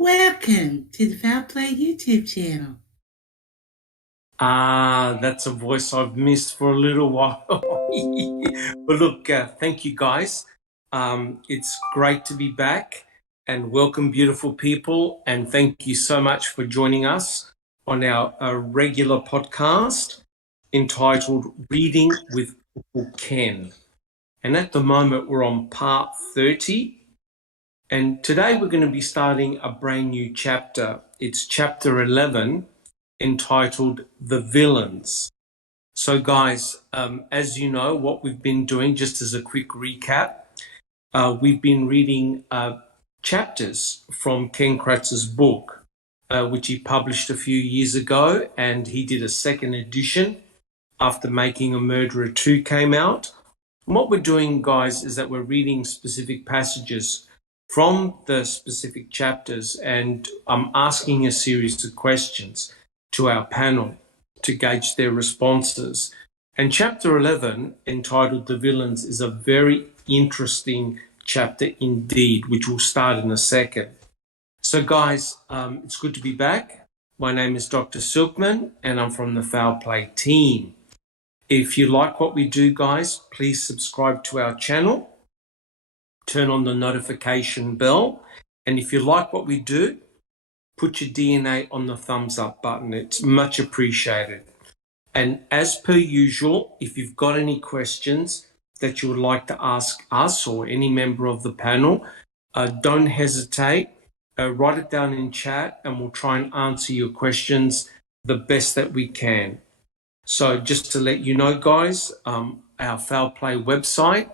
Welcome to the Foul Play YouTube channel. That's a voice I've missed for a little while. But look, thank you guys. It's great to be back, and welcome, beautiful people. And thank you so much for joining us on our regular podcast entitled Reading with Uncle Ken. And at the moment, we're on part 30. And today we're going to be starting a brand new chapter. It's chapter 11, entitled The Villains. So guys, as you know, what we've been doing, just as a quick recap, we've been reading chapters from Ken Kratz's book, which he published a few years ago, and he did a second edition after Making a Murderer 2 came out. And what we're doing, guys, is that we're reading specific passages from the specific chapters, and I'm asking a series of questions to our panel to gauge their responses. And chapter 11, entitled The Villains, is a very interesting chapter indeed, which we'll start in a second. So guys, it's good to be back. My name is Dr. Silkman, and I'm from the Foul Play team. If you like what we do, guys, please subscribe to our channel, turn on the notification bell, and if you like what we do, put your DNA on the thumbs up button. It's much appreciated. And as per usual, if you've got any questions that you would like to ask us or any member of the panel, don't hesitate. Write it down in chat and we'll try and answer your questions the best that we can. So just to let you know, guys, our Foul Play website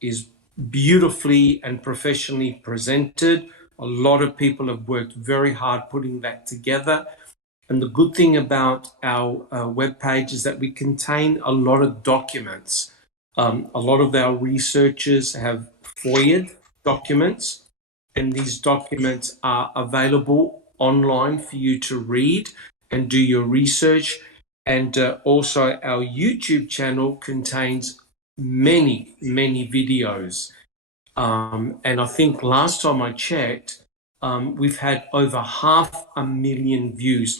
is beautifully and professionally presented. A lot of people have worked very hard putting that together. And the good thing about our webpage is that we contain a lot of documents. A lot of our researchers have FOIA'd documents, and these documents are available online for you to read and do your research. And also our YouTube channel contains many videos. And I think last time I checked, we've had over 500,000 views,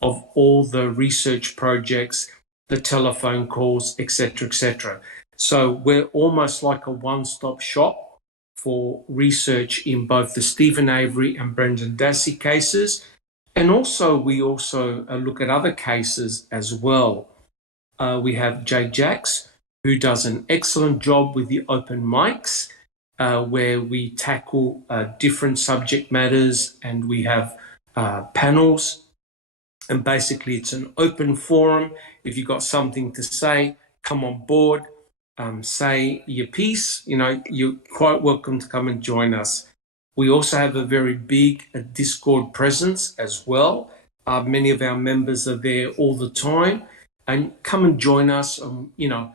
of all the research projects, the telephone calls, etc. So we're almost like a one-stop shop for research in both the Stephen Avery and Brendan Dassey cases. And also we look at other cases as well. We have Jay Jacks, who does an excellent job with the open mics, where we tackle different subject matters, and we have panels. And basically it's an open forum. If you've got something to say, come on board, say your piece. You know, you're quite welcome to come and join us. We also have a very big Discord presence as well. Many of our members are there all the time. And come and join us. You know,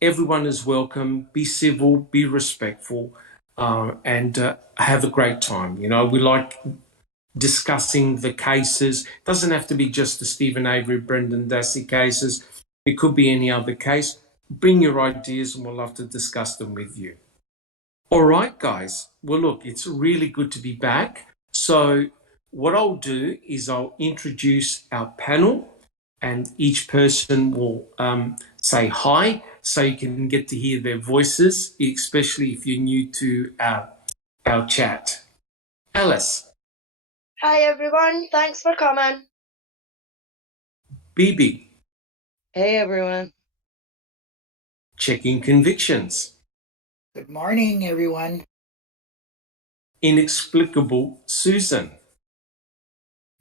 everyone is welcome. Be civil, be respectful, and have a great time. You know, we like discussing the cases. It doesn't have to be just the Stephen Avery, Brendan Dassey cases. It could be any other case. Bring your ideas and we'll love to discuss them with you. All right, guys. Well, look, it's really good to be back. So what I'll do is I'll introduce our panel, and each person will say hi so you can get to hear their voices, especially if you're new to our chat. Alice. Hi everyone, thanks for coming. Bibi. Hey everyone. Checking convictions. Good morning, everyone. Inexplicable Susan.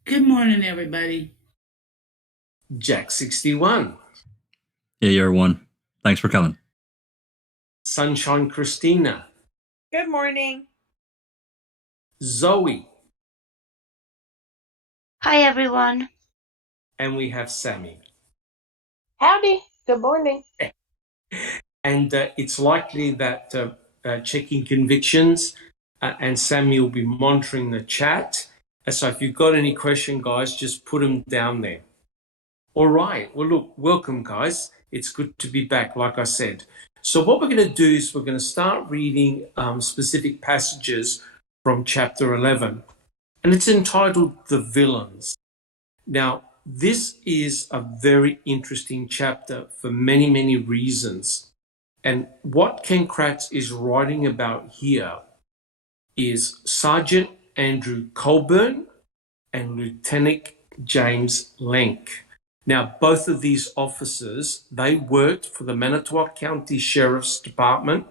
Good morning, everybody. Jack 61. Hey everyone. Thanks for coming. Sunshine Christina. Good morning. Zoe. Hi everyone. And we have Sammy. Howdy. Good morning. And it's likely that Checking Convictions and Sammy will be monitoring the chat. So if you've got any question, guys, just put them down there. All right. Well, look, welcome, guys. It's good to be back, like I said. So what we're going to do is we're going to start reading specific passages from chapter 11, and it's entitled The Villains. Now, this is a very interesting chapter for many, many reasons. And what Ken Kratz is writing about here is Sergeant Andrew Colburn and Lieutenant James Lenk. Now, both of these officers, they worked for the Manitowoc County Sheriff's Department,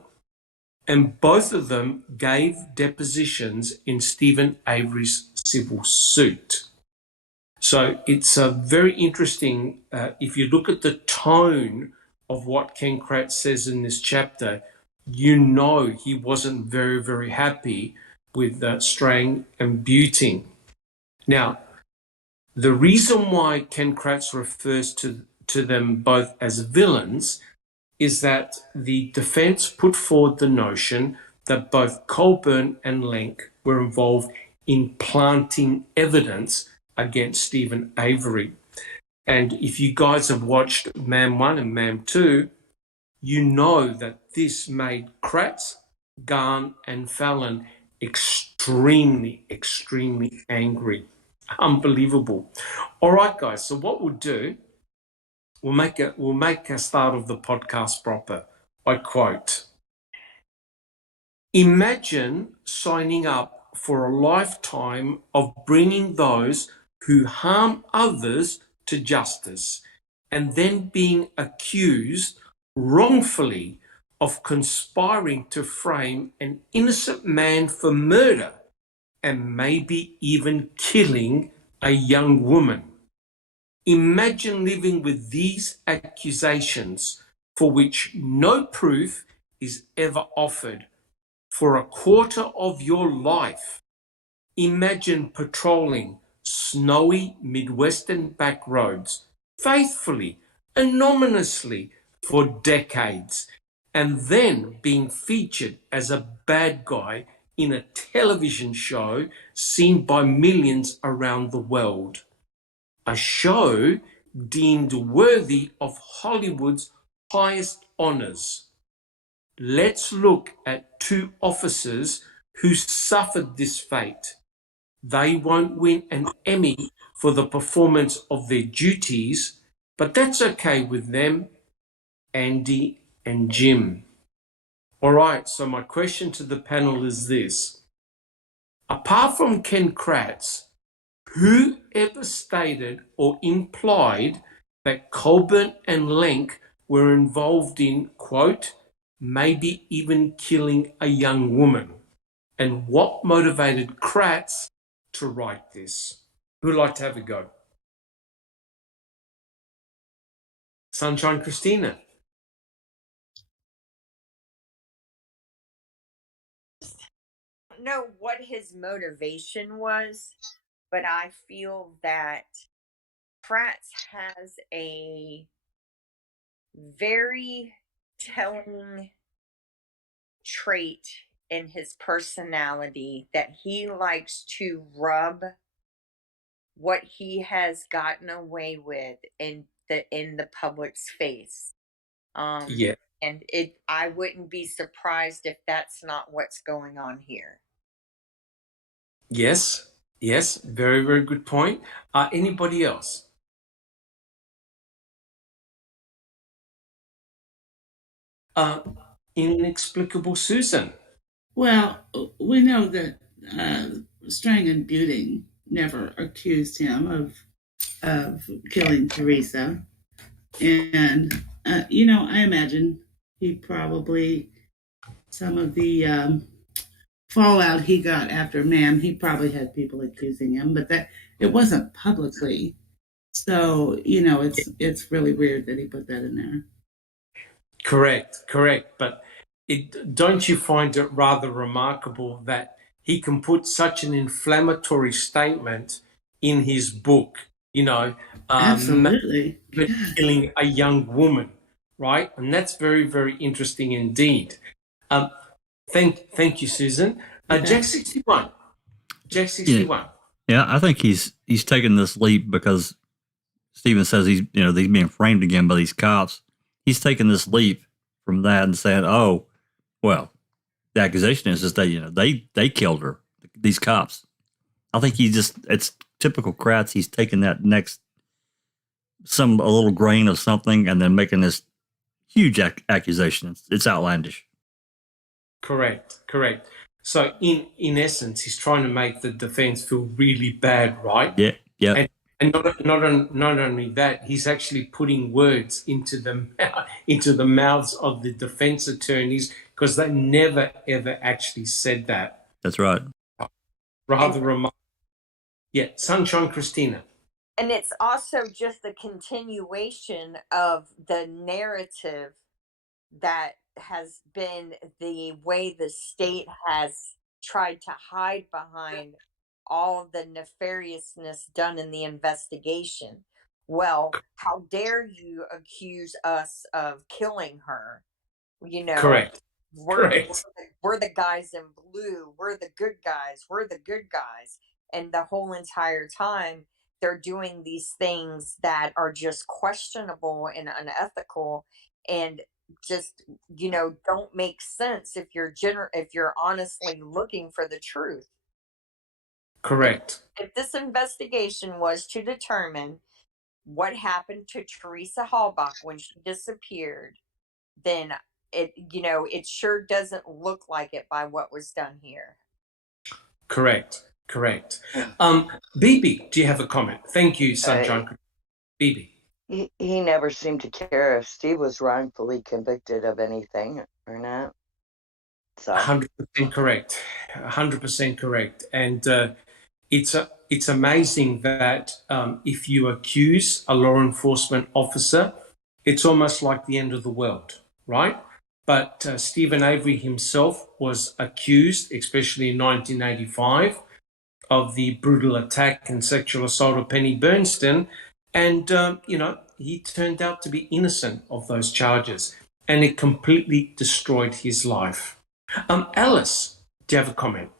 and both of them gave depositions in Stephen Avery's civil suit. So it's very interesting. If you look at the tone of what Ken Kratz says in this chapter, you know he wasn't very, very happy with Strang and Buting. Now, the reason why Ken Kratz refers to them both as villains is that the defense put forward the notion that both Colburn and Lenk were involved in planting evidence against Stephen Avery. And if you guys have watched MAM 1 and MAM 2, you know that this made Kratz, Garn, and Fallon extremely, extremely angry. Unbelievable. All right, guys, so what we'll do, we'll make a start of the podcast proper. I quote, "Imagine signing up for a lifetime of bringing those who harm others to justice and then being accused wrongfully of conspiring to frame an innocent man for murder and maybe even killing a young woman. Imagine living with these accusations for which no proof is ever offered for a quarter of your life. Imagine patrolling snowy Midwestern back roads faithfully, anonymously for decades, and then being featured as a bad guy in a television show seen by millions around the world. A show deemed worthy of Hollywood's highest honors. Let's look at two officers who suffered this fate. They won't win an Emmy for the performance of their duties, but that's okay with them, Andy and Jim." All right, so my question to the panel is this. Apart from Ken Kratz, who ever stated or implied that Colburn and Lenk were involved in, quote, maybe even killing a young woman? And what motivated Kratz to write this? Who'd like to have a go? Sunshine Christina. Know what his motivation was, but I feel that Kratz has a very telling trait in his personality that he likes to rub what he has gotten away with in the public's face. Yeah. And I wouldn't be surprised if that's not what's going on here. Yes, very, very good point. Anybody else? Inexplicable Susan. Well, we know that Strang and Buting never accused him of killing Teresa. And, I imagine he probably, some of the fallout he got after MAM, he probably had people accusing him, but that it wasn't publicly. So, it's really weird that he put that in there. Correct. But don't you find it rather remarkable that he can put such an inflammatory statement in his book, Absolutely. killing a young woman, right? And that's very, very interesting indeed. Thank you, Susan. Jack 61. Yeah, I think he's taken this leap because Stephen says he's being framed again by these cops. He's taken this leap from that and saying, "Oh, well, the accusation is that they killed her. These cops." I think it's typical Kratz. He's taking that next a little grain of something and then making this huge accusation. It's outlandish. Correct. So in essence, he's trying to make the defense feel really bad, right? Yeah. And not only that, he's actually putting words into the mouths of the defense attorneys because they never ever actually said that. That's right. Rather remarkable. Yeah, Sunshine Christina. And it's also just a continuation of the narrative that has been the way the state has tried to hide behind all of the nefariousness done in the investigation. Well, how dare you accuse us of killing her? You know, Correct. We're the guys in blue. We're the good guys. We're the good guys. And the whole entire time, they're doing these things that are just questionable and unethical and just, don't make sense if you're honestly looking for the truth. Correct. If this investigation was to determine what happened to Teresa Halbach when she disappeared, then it sure doesn't look like it by what was done here. Correct. Bibi, do you have a comment? Thank you, Sunshine. Bibi. He never seemed to care if Steve was wrongfully convicted of anything or not. So 100% correct. 100% correct. And it's amazing that if you accuse a law enforcement officer, it's almost like the end of the world, right? But Stephen Avery himself was accused, especially in 1985, of the brutal attack and sexual assault of Penny Bernstein. And, he turned out to be innocent of those charges. And it completely destroyed his life. Alice, do you have a comment?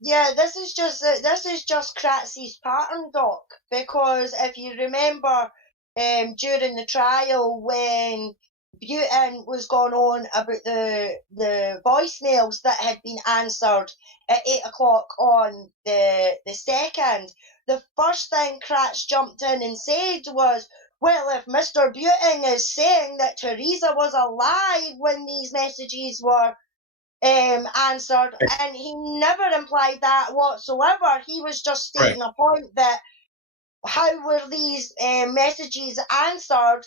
Yeah, this is just Kratz's pattern, Doc, because if you remember during the trial when Butin was going on about the voicemails that had been answered at 8 o'clock on the 2nd, the first thing Kratz jumped in and said was, well, if Mr. Butin is saying that Teresa was alive when these messages were answered, and he never implied that whatsoever. He was just stating a point that how were these messages answered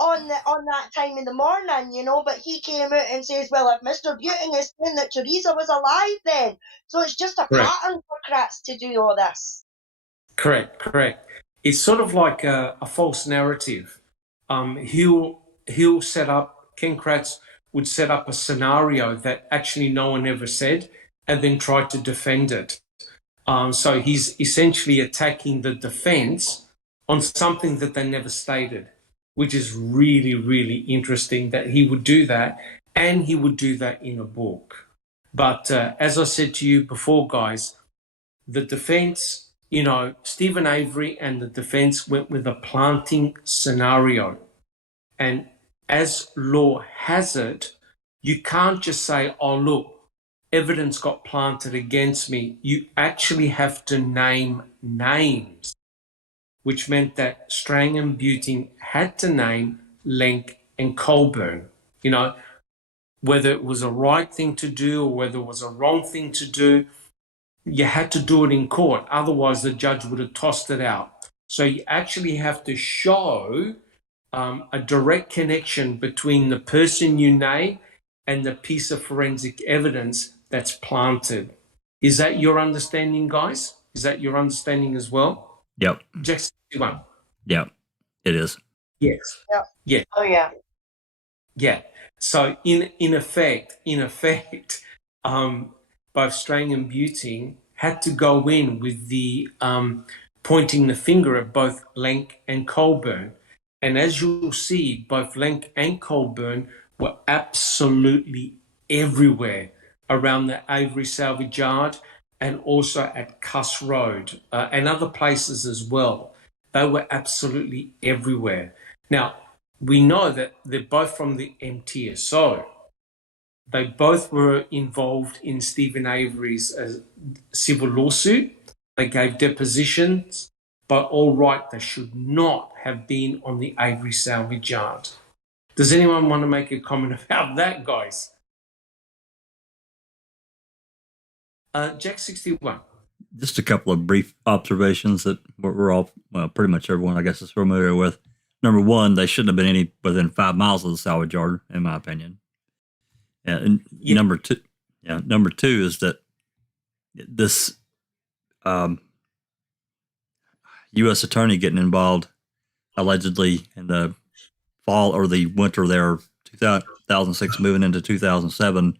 on that time in the morning, but he came out and says, well, if Mr. Butin is saying that Teresa was alive then. So it's just a pattern for Kratz to do all this. Correct. It's sort of like a false narrative. He'll set up, Ken Kratz would set up a scenario that actually no one ever said and then try to defend it. So he's essentially attacking the defense on something that they never stated, which is really, really interesting that he would do that, and he would do that in a book. But as I said to you before, guys, the defense, Stephen Avery and the defense went with a planting scenario. And as law has it, you can't just say, oh, look, evidence got planted against me. You actually have to name names, which meant that Strang and Butin had to name Lenk and Colburn, whether it was a right thing to do or whether it was a wrong thing to do. You had to do it in court. Otherwise, the judge would have tossed it out. So you actually have to show a direct connection between the person you name and the piece of forensic evidence that's planted. Is that your understanding, guys? Is that your understanding as well? Yep. Jackson, one. Yep, it is. Yes. Yep. Yeah. Oh, yeah. Yeah. So in effect, both Strang and Butin had to go in with the pointing the finger at both Lenk and Colburn. And as you'll see, both Lenk and Colburn were absolutely everywhere around the Avery salvage yard and also at Cuss Road and other places as well. They were absolutely everywhere. Now, we know that they're both from the MTSO. They both were involved in Stephen Avery's civil lawsuit. They gave depositions, but all right, they should not have been on the Avery salvage yard. Does anyone want to make a comment about that, guys? Jack 61. Just a couple of brief observations that we're all, well, pretty much everyone, I guess, is familiar with. Number one, they shouldn't have been any within 5 miles of the salvage yard, in my opinion. And Yeah. number two is that this U.S. attorney getting involved allegedly in the fall or the winter there, 2006 moving into 2007,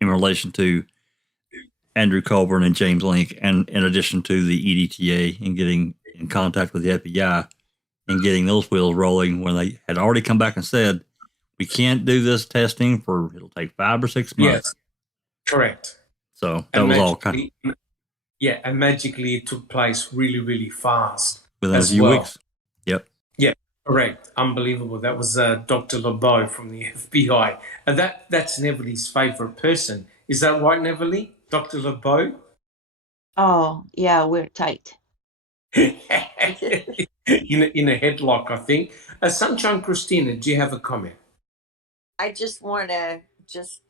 in relation to Andrew Colburn and James Link, and in addition to the EDTA, and getting in contact with the FBI and getting those wheels rolling when they had already come back and said, we can't do this testing for, it'll take 5 or 6 months. Yes, correct. So that was all kind of. Yeah, and magically it took place really, really fast. Within a few weeks. Yep. Yeah, correct. Unbelievable. That was Dr. LeBeau from the FBI. And that's Neverly's favorite person. Is that right, Neverly? Dr. LeBeau? Oh, yeah, we're tight. in a headlock, I think. Sunshine Christina, do you have a comment? I just want to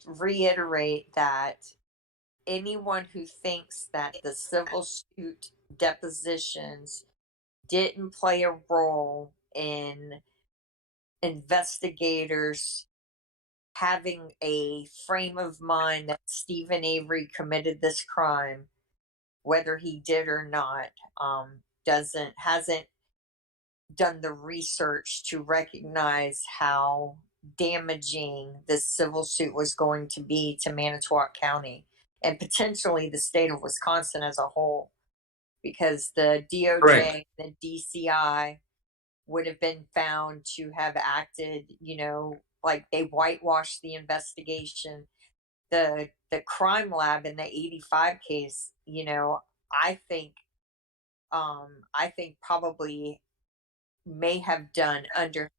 reiterate that anyone who thinks that the civil suit depositions didn't play a role in investigators having a frame of mind that Stephen Avery committed this crime, whether he did or not, hasn't done the research to recognize how damaging this civil suit was going to be to Manitowoc County and potentially the state of Wisconsin as a whole, because the DOJ, Correct. the DCI would have been found to have acted, like they whitewashed the investigation. The crime lab in the 85 case, I think probably may have done underhanded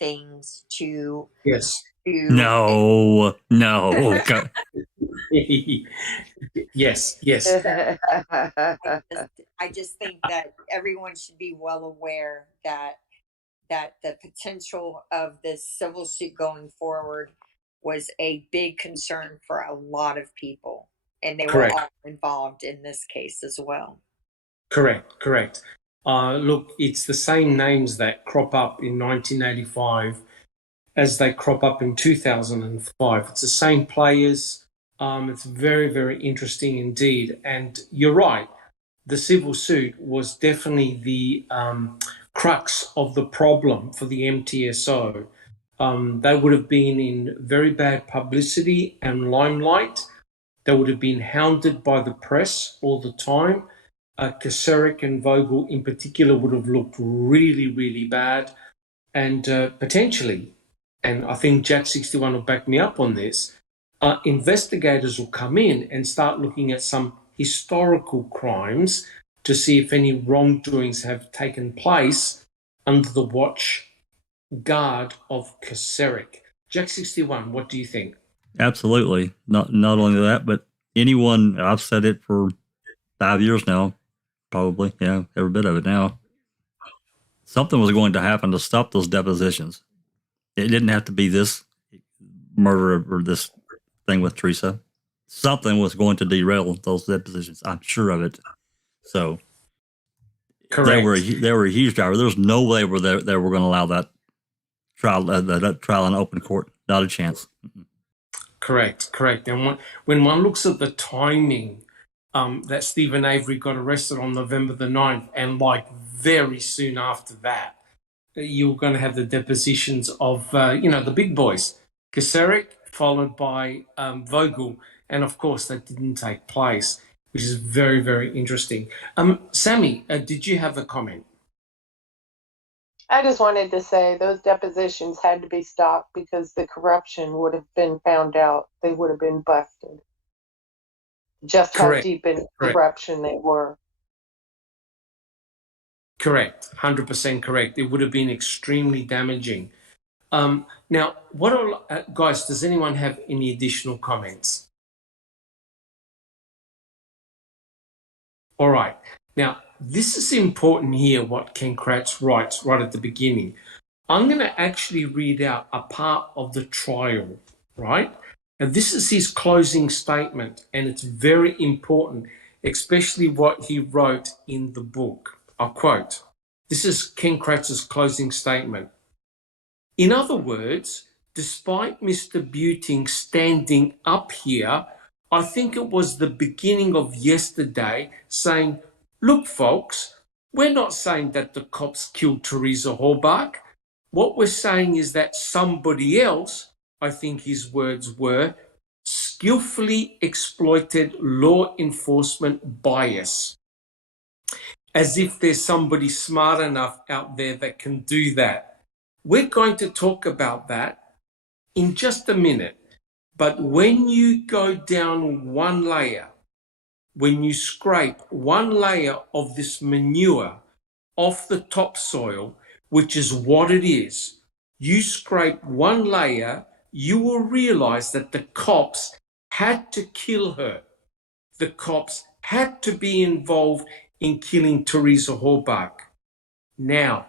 things to. Yes. No. Okay. Yes. I just think that everyone should be well aware that the potential of this civil suit going forward was a big concern for a lot of people, and they Correct. were all involved in this case as well. Correct. Look, it's the same names that crop up in 1985 as they crop up in 2005. It's the same players. It's very, very interesting indeed. And you're right. The civil suit was definitely the crux of the problem for the MTSO. They would have been in very bad publicity and limelight. They would have been hounded by the press all the time. Kacerek and Vogel in particular would have looked really, really bad. And potentially, and I think Jack 61 will back me up on this, investigators will come in and start looking at some historical crimes to see if any wrongdoings have taken place under the watch guard of Kacerek. Jack 61, what do you think? Absolutely. Not only that, but anyone, I've said it for 5 years now, probably, yeah, every bit of it now. Something was going to happen to stop those depositions. It didn't have to be this murder or this thing with Teresa. Something was going to derail those depositions. I'm sure of it. So Correct. They were a huge driver. There was no way they were going to allow that trial in open court. Not a chance. Correct. And when one looks at the timing, that Stephen Avery got arrested on November the 9th, and like very soon after that, you're going to have the depositions of, the big boys, Kacerek, followed by Vogel, and of course that didn't take place, which is very, very interesting. Sammy, did you have a comment? I just wanted to say those depositions had to be stopped because the corruption would have been found out. They would have been busted. Just Correct. how deep in corruption they were. Correct. 100% correct. It would have been extremely damaging. Now, guys, does anyone have any additional comments? All right. Now, this is important here, what Ken Kratz writes right at the beginning. I'm going to actually read out a part of the trial, right? And this is his closing statement, and it's very important, especially what he wrote in the book. I'll quote. This is Ken Kratz's closing statement. In other words, despite Mr. Buting standing up here, I think it was the beginning of yesterday saying, look, folks, we're not saying that the cops killed Teresa Horbach. What we're saying is that somebody else, I think his words were, skillfully exploited law enforcement bias. As if there's somebody smart enough out there that can do that. We're going to talk about that in just a minute. But when you go down one layer, when you scrape one layer of this manure off the topsoil, which is what it is, you scrape one layer, you will realize that the cops had to kill her. The cops had to be involved in killing Teresa Horbach. Now,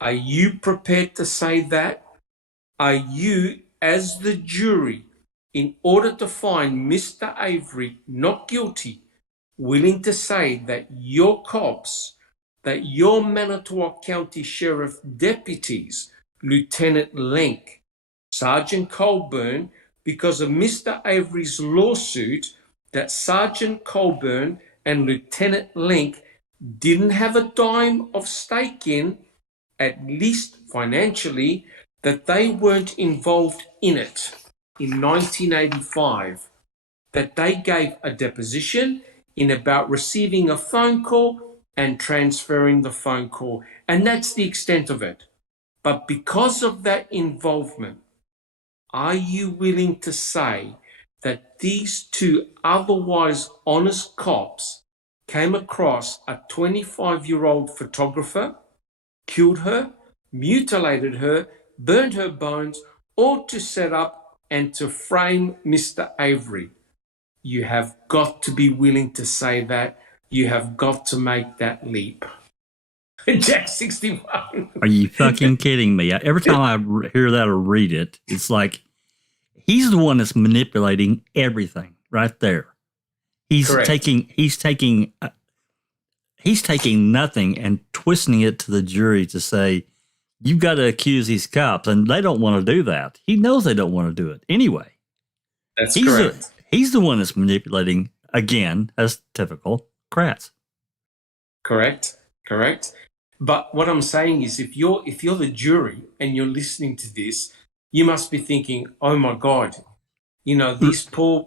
are you prepared to say that? Are you, as the jury, in order to find Mr. Avery not guilty, willing to say that your cops, that your Manitowoc County Sheriff deputies, Lieutenant Lenk, Sergeant Colburn, because of Mr. Avery's lawsuit, that Sergeant Colburn and Lieutenant Lenk didn't have a dime of stake in, at least financially, that they weren't involved in it in 1985, that they gave a deposition in about receiving a phone call and transferring the phone call. And that's the extent of it. But because of that involvement, are you willing to say that these two otherwise honest cops came across a 25-year-old photographer, killed her, mutilated her, burned her bones, all to set up and to frame Mr. Avery? You have got to be willing to say that. You have got to make that leap. Jack 61. Are you fucking kidding me? Every time I hear that or read it, it's like he's the one that's manipulating everything right there. He's Correct. taking nothing and twisting it to the jury to say, you've got to accuse these cops, and they don't want to do that. He knows they don't want to do it anyway. That's correct. He's the one that's manipulating, again, as typical, Kratz. Correct. But what I'm saying is, if you're the jury and you're listening to this, you must be thinking, oh my God, these poor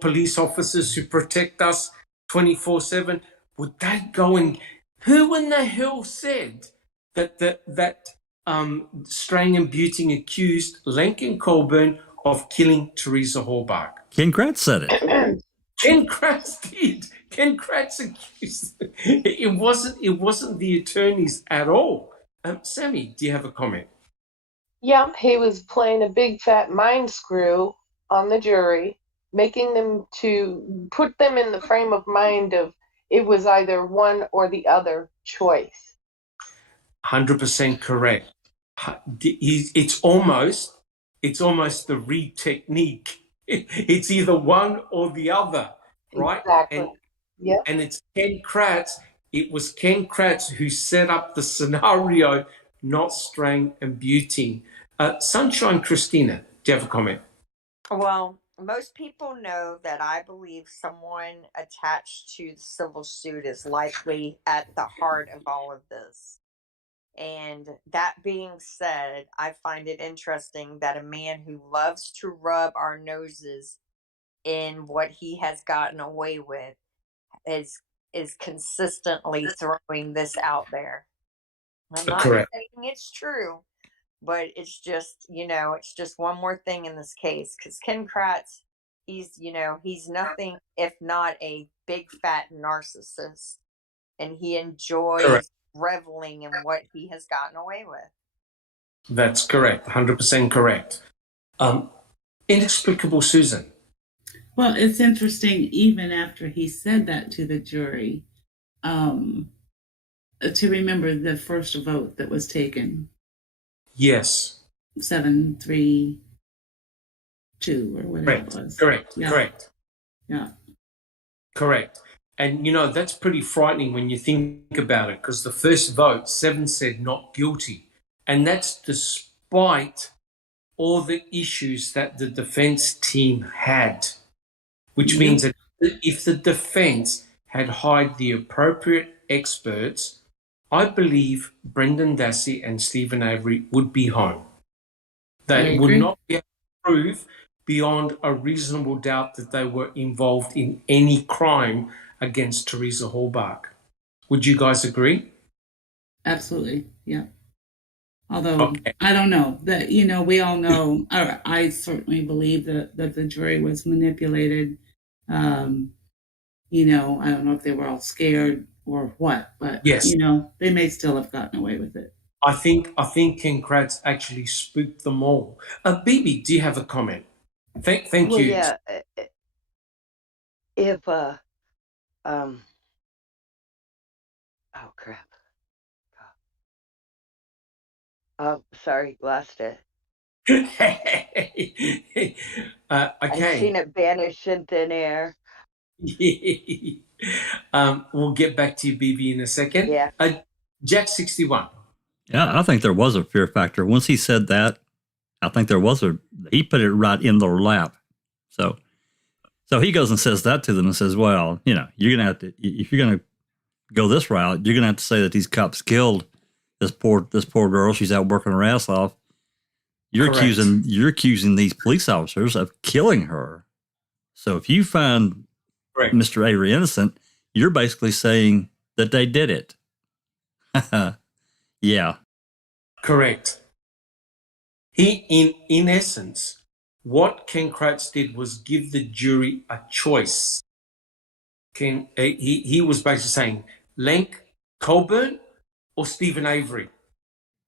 police officers who protect us 24/7, would they go and who in the hell said that Strang and Buting accused Lenk and Colburn of killing Teresa Horbach? Ken Kratz said it. Ken Kratz did. Ken Kratz accused. It wasn't the attorneys at all. Sammy, do you have a comment? Yeah, he was playing a big fat mind screw on the jury, making them to put them in the frame of mind of it was either one or the other choice. 100% correct. It's almost the Reed technique. It's either one or the other, right? Exactly. And it's Ken Kratz. It was Ken Kratz who set up the scenario, not Strang and Buting. Sunshine Christina, do you have a comment? Well, most people know that I believe someone attached to the civil suit is likely at the heart of all of this. And that being said, I find it interesting that a man who loves to rub our noses in what he has gotten away with is consistently throwing this out there. I'm not Correct. saying it's true, but it's just, it's just one more thing in this case. Because Ken Kratz, he's nothing if not a big fat narcissist. And he enjoys Correct. reveling in what he has gotten away with. That's correct. 100% correct. Inexplicable Susan. Well, it's interesting, even after he said that to the jury, to remember the first vote that was taken. Yes. 7-3-2 or whatever Correct. it was. Correct. Yeah. Correct. Yeah. Correct. And, that's pretty frightening when you think about it, because the first vote, 7 said not guilty. And that's despite all the issues that the defense team had, which means that if the defense had hired the appropriate experts, I believe Brendan Dassey and Stephen Avery would be home. They would not be able to prove beyond a reasonable doubt that they were involved in any crime against Teresa Hallbach. Would you guys agree? Absolutely. Yeah. Although I don't know that, we all know, or I certainly believe that the jury was manipulated. I don't know if they were all scared or what, but Yes. they may still have gotten away with it. I think Ken Kratz actually spooked them all. Bibi, do you have a comment? Thank Well, you. yeah. If oh crap. Oh, sorry, lost it. Okay. I seen it vanish in thin air. We'll get back to you, Bibi, in a second. Yeah. Jack 61. Yeah, I think there was a fear factor. Once he said that, I think he put it right in their lap. So he goes and says that to them and says, well, you're going to have to, if you're going to go this route, you're going to have to say that these cops killed this poor girl. She's out working her ass off. You're accusing these police officers of killing her. So if you find Mr. Avery innocent, you're basically saying that they did it. Yeah. Correct. He, in essence, what Ken Kratz did was give the jury a choice. He was basically saying, Lenk, Colburn, or Stephen Avery.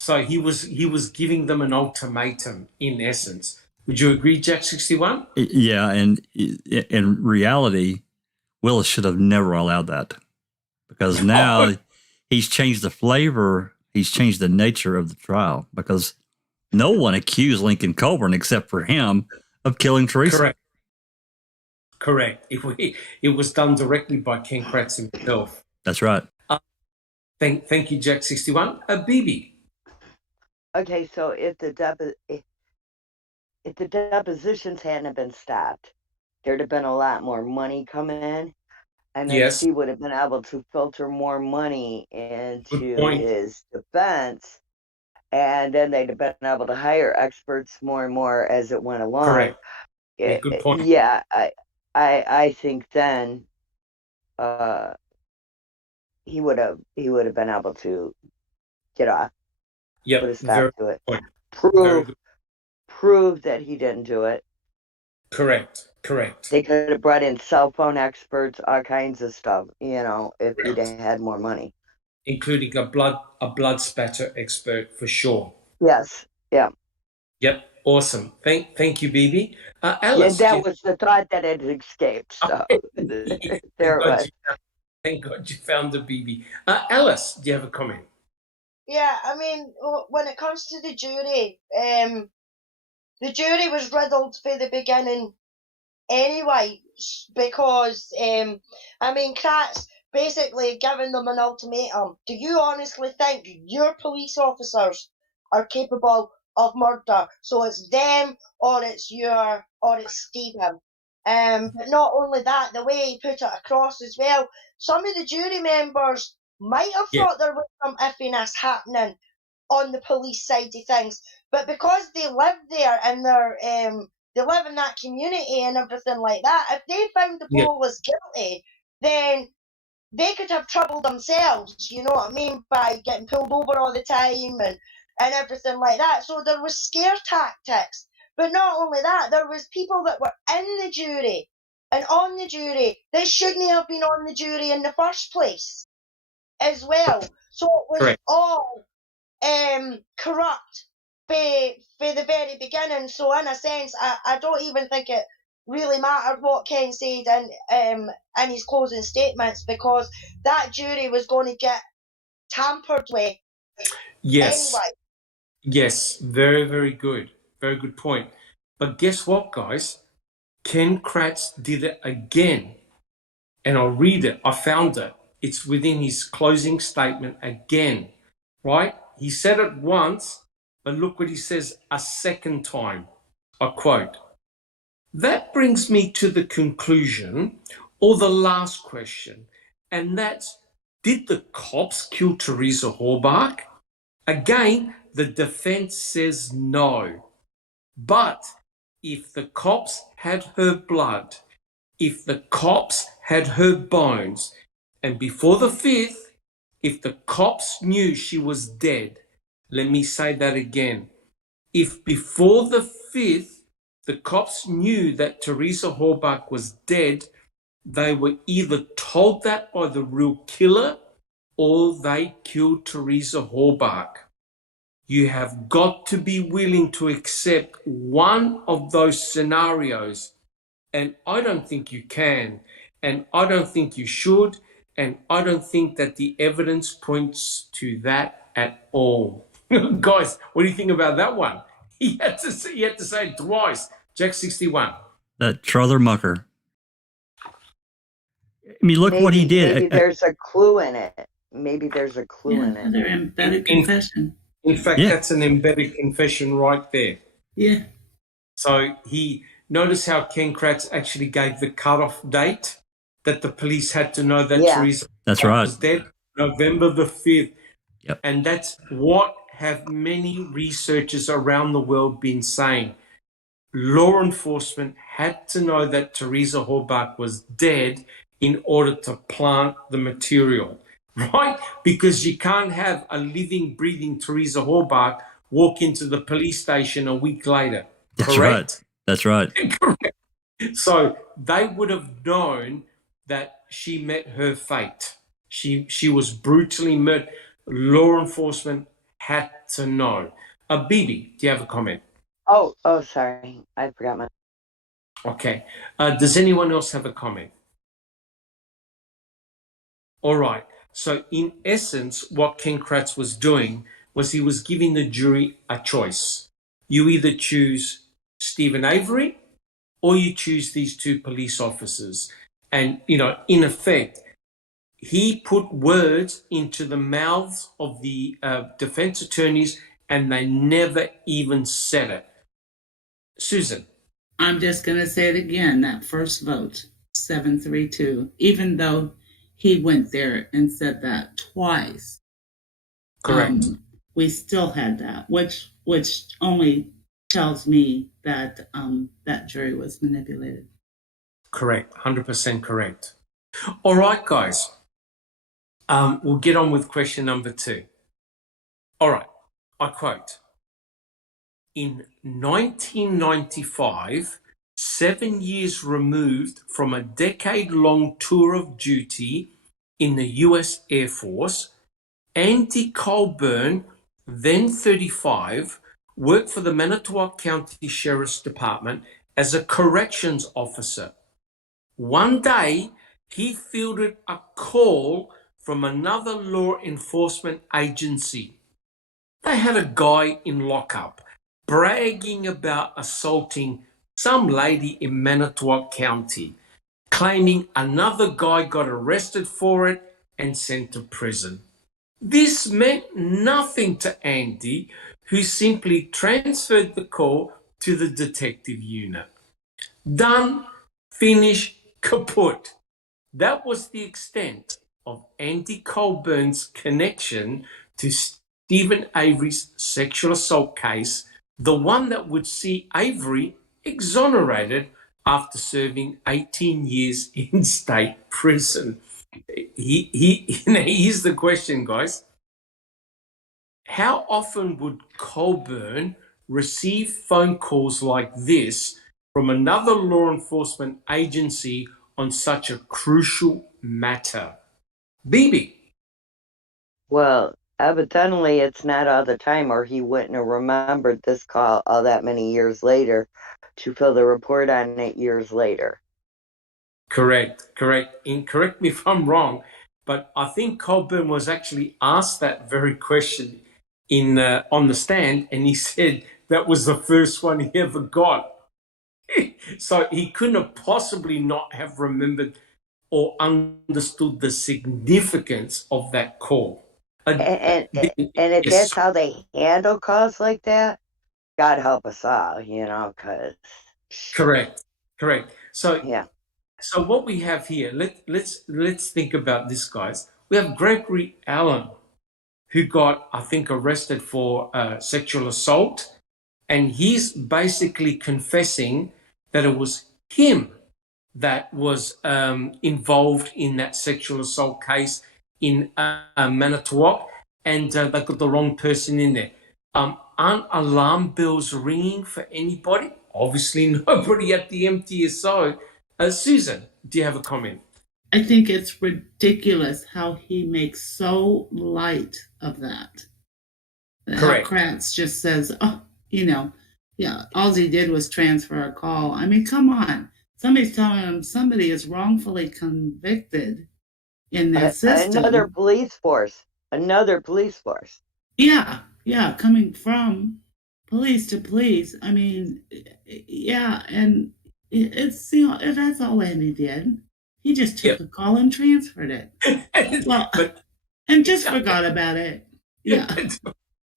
So he was giving them an ultimatum, in essence. Would you agree, Jack 61? Yeah, and in reality, Willis should have never allowed that, because now he's changed the flavor. He's changed the nature of the trial, because no one accused Lincoln Colburn except for him of killing Teresa. Correct. It was done directly by Ken Kratz himself. That's right. Thank you, Jack 61. Bibi. Okay, so if the depositions hadn't been stopped, there'd have been a lot more money coming in, and then he would have been able to filter more money into his defense, and then they'd have been able to hire experts more and more as it went along. Correct. Good point. Yeah, I think then he would have been able to get off. Yep. Put a stop to it. Prove that he didn't do it. Correct. They could have brought in cell phone experts, all kinds of stuff, if he'd had more money. Including a blood spatter expert for sure. Yes. Yeah. Yep. Awesome. Thank you, Bibi. Alice. Yeah, that was the thought that had escaped. So there it was. Thank God you found the Bibi. Alice, do you have a comment? Yeah, I mean, when it comes to the jury was riddled from the beginning anyway, because, Kratz basically giving them an ultimatum. Do you honestly think your police officers are capable of murder? So it's them or it's Stephen. But not only that, the way he put it across as well, some of the jury members might have thought there was some iffiness happening on the police side of things, but because they live there and they live in that community and everything like that, if they found the police guilty, then they could have trouble themselves, you know what I mean, by getting pulled over all the time and everything like that. So there was scare tactics. But not only that, there was people that were in the jury and on the jury that shouldn't have been on the jury in the first place as well. So it was all corrupt for the very beginning. So in a sense, I don't even think it really mattered what Ken said in his closing statements, because that jury was going to get tampered with Yes. anyway. Yes, very, very good. Very good point. But guess what, guys? Ken Kratz did it again. And I'll read it. I found it. It's within his closing statement again, right? He said it once, but look what he says a second time. I quote, "That brings me to the conclusion, or the last question, and that's, did the cops kill Teresa Horbach? Again, the defense says no. But if the cops had her blood, if the cops had her bones, and before the 5th, if the cops knew she was dead," let me say that again, if before the 5th, the cops knew that Teresa Horbach was dead, they were either told that by the real killer or they killed Teresa Horbach. You have got to be willing to accept one of those scenarios. And I don't think you can. And I don't think you should. And I don't think that the evidence points to that at all. Guys, what do you think about that one? He had to say it twice. Jack 61. That Trother Mucker. I mean, look what he did. Maybe there's a clue in it. Maybe there's a clue in it. Another embedded confession. In fact, that's an embedded confession right there. Yeah. So notice how Ken Kratz actually gave the cutoff date that the police had to know that Teresa was dead, November the 5th. Yep. And that's what have many researchers around the world been saying. Law enforcement had to know that Teresa Horbach was dead in order to plant the material, right? Because you can't have a living, breathing Teresa Horbach walk into the police station a week later. That's correct? Right. That's right. Correct. So they would have known that she met her fate. She was brutally murdered. Law enforcement had to know. Bibi, do you have a comment? Oh, sorry. I forgot my... Okay. Does anyone else have a comment? All right. So in essence, what Ken Kratz was doing was he was giving the jury a choice. You either choose Stephen Avery or you choose these two police officers. And, in effect, he put words into the mouths of the defense attorneys and they never even said it. Susan. I'm just going to say it again, that first vote, 7-3-2, even though he went there and said that twice. Correct. We still had that, which only tells me that that jury was manipulated. Correct, 100% correct. All right, guys. We'll get on with question number 2. All right, I quote, "In 1995, 7 years removed from a decade-long tour of duty in the U.S. Air Force, Andy Colburn, then 35, worked for the Manitowoc County Sheriff's Department as a corrections officer. One day, he fielded a call from another law enforcement agency. They had a guy in lockup bragging about assaulting some lady in Manitowoc County, claiming another guy got arrested for it and sent to prison. This meant nothing to Andy, who simply transferred the call to the detective unit. Done, finish, kaput. That was the extent of Andy Colburn's connection to Stephen Avery's sexual assault case, the one that would see Avery exonerated after serving 18 years in state prison." Here's the question, guys. How often would Colburn receive phone calls like this from another law enforcement agency on such a crucial matter? Bibi. Well, Evidently, it's not all the time, or he wouldn't have remembered this call all that many years later to fill the report on it years later. Correct. And correct me if I'm wrong, but I think Colburn was actually asked that very question in on the stand, and he said that was the first one he ever got. So he couldn't have possibly not have remembered or understood the significance of that call. And if Yes. that's how they handle calls like that, God help us all, because... Correct. So Yeah. So what we have here, let's think about this, guys. We have Gregory Allen, who got, I think, arrested for sexual assault, and he's basically confessing that it was him that was involved in that sexual assault case in Manitowoc, and they got the wrong person in there. Aren't alarm bells ringing for anybody? Obviously, nobody at the MTSO. Susan, do you have a comment? I think it's ridiculous how he makes so light of that. Correct. How Kratz just says, oh, all he did was transfer a call. I mean, come on. Somebody's telling him somebody is wrongfully convicted in that system. Another police force. Yeah, coming from police to police. I mean, yeah, and it's that's all Andy did. He just took the call and transferred it. Well, and just forgot about it. Yeah.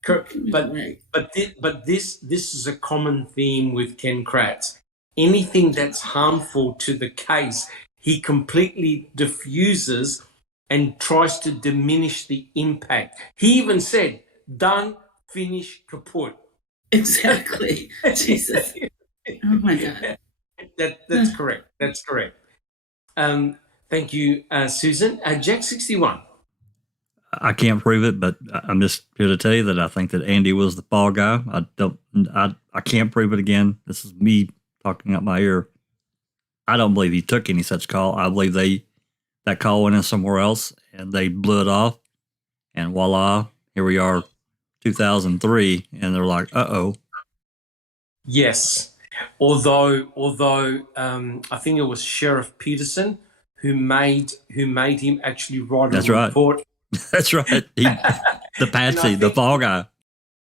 But this is a common theme with Ken Kratz. Anything that's harmful to the case, he completely diffuses and tries to diminish the impact. He even said, "Done, finish, kaput." Exactly. Jesus. Oh my God. That's correct. That's correct. Thank you, Susan. Jack 61. I can't prove it, but I'm just here to tell you that I think that Andy was the fall guy. I can't prove it again. This is me talking out my ear. I don't believe he took any such call. I believe that call went in somewhere else and they blew it off. And voila, here we are, 2003, and they're like, uh-oh. Yes. Although I think it was Sheriff Peterson who made him actually write a report. That's right. The patsy, the fall guy.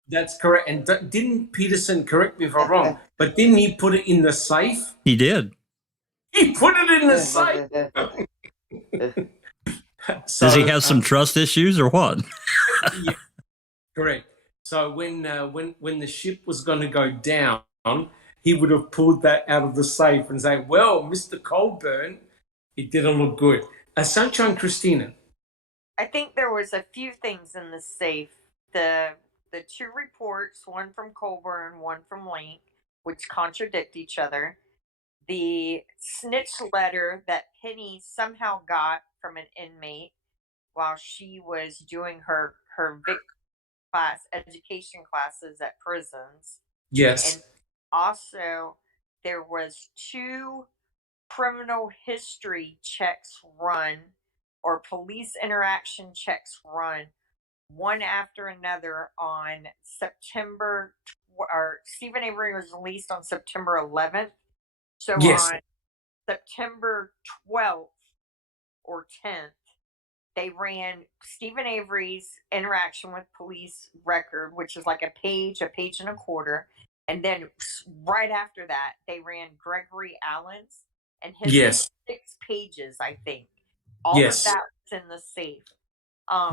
That's correct. And didn't Peterson, correct me if I'm wrong, but didn't he put it in the safe? He did. He put it in the safe. Does he have some trust issues or what? Yeah, correct. So when the ship was going to go down, he would have pulled that out of the safe and say, "Well, Mr. Colburn, it didn't look good." Sunshine Christina. I think there was a few things in the safe. The two reports, one from Colburn, one from Link, which contradict each other. The snitch letter that Penny somehow got from an inmate while she was doing her education classes at prisons. Yes. And also there was 2 criminal history checks run, or police interaction checks run, one after another on September, or Stephen Avery was released on September 11th. So yes. On September 12th or 10th, they ran Stephen Avery's interaction with police record, which is like a page and a quarter. And then right after that, they ran Gregory Allen's, and his yes. 6 pages, I think. All yes. of that was in the safe.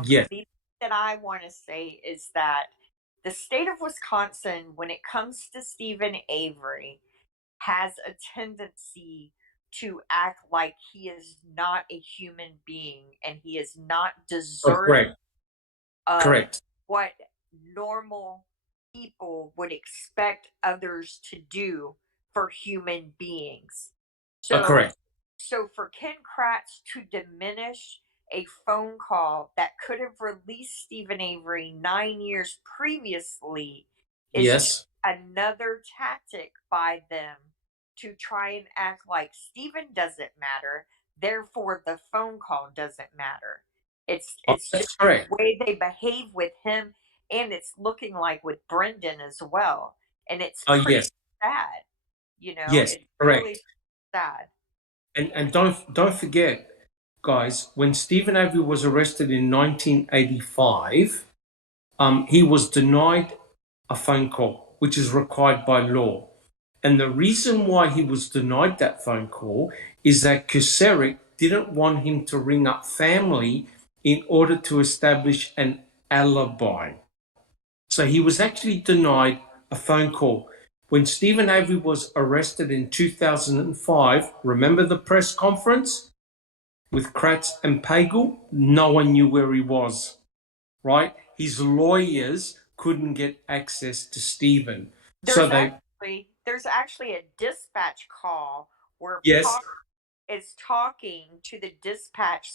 Yes. The thing that I want to say is that the state of Wisconsin, when it comes to Stephen Avery, has a tendency to act like he is not a human being and he is not deserving of what normal people would expect others to do for human beings. So for Ken Kratz to diminish a phone call that could have released Stephen Avery 9 years previously is just another tactic by them to try and act like Stephen doesn't matter, therefore the phone call doesn't matter. It's just That's correct. the way they behave with him, and it's looking like with Brendan as well. And it's Oh, pretty yes. sad, Yes, it's correct. really sad. And don't forget, guys, when Stephen Avery was arrested in 1985, he was denied a phone call, which is required by law. And the reason why he was denied that phone call is that Kuceric didn't want him to ring up family in order to establish an alibi. So he was actually denied a phone call. When Stephen Avery was arrested in 2005, remember the press conference with Kratz and Pagel? No one knew where he was, right? His lawyers couldn't get access to Stephen. There's actually a dispatch call where Yes, is talking to the dispatch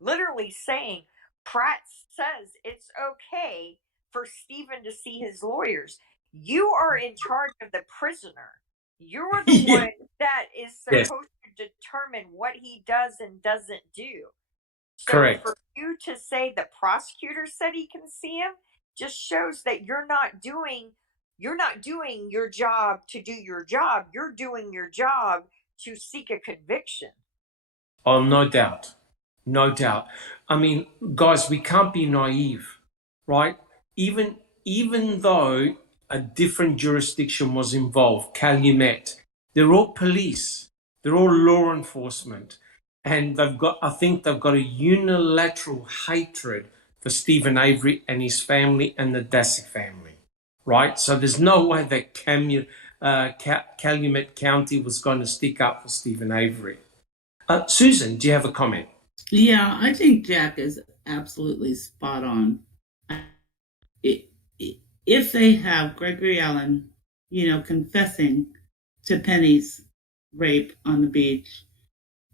literally saying, Pratt says it's okay for Stephen to see his lawyers. You are in charge of the prisoner. You're the one that is supposed to determine what he does and doesn't do. So correct. For you to say the prosecutor said he can see him just shows that you're not doing your job to do your job. You're doing your job to seek a conviction. Oh, no doubt. No doubt. I mean, guys, we can't be naive, right? Even though a different jurisdiction was involved, Calumet, they're all police. They're all law enforcement. And I think they've got a unilateral hatred for Stephen Avery and his family and the Dassey family, right? So there's no way that Calumet County was going to stick up for Stephen Avery. Susan, do you have a comment? Yeah, I think Jack is absolutely spot on. If they have Gregory Allen, confessing to Penny's rape on the beach,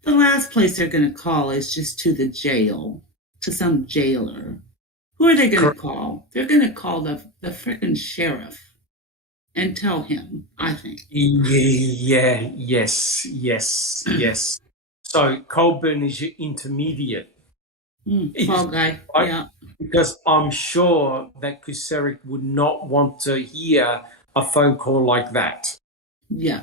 the last place they're going to call is just to the jail, to some jailer. Who are they going to call? They're going to call the frickin' sheriff and tell him, I think. Yes. So Colburn is your intermediate. Fall guy, right? Yeah. Because I'm sure that Kuceric would not want to hear a phone call like that. Yeah.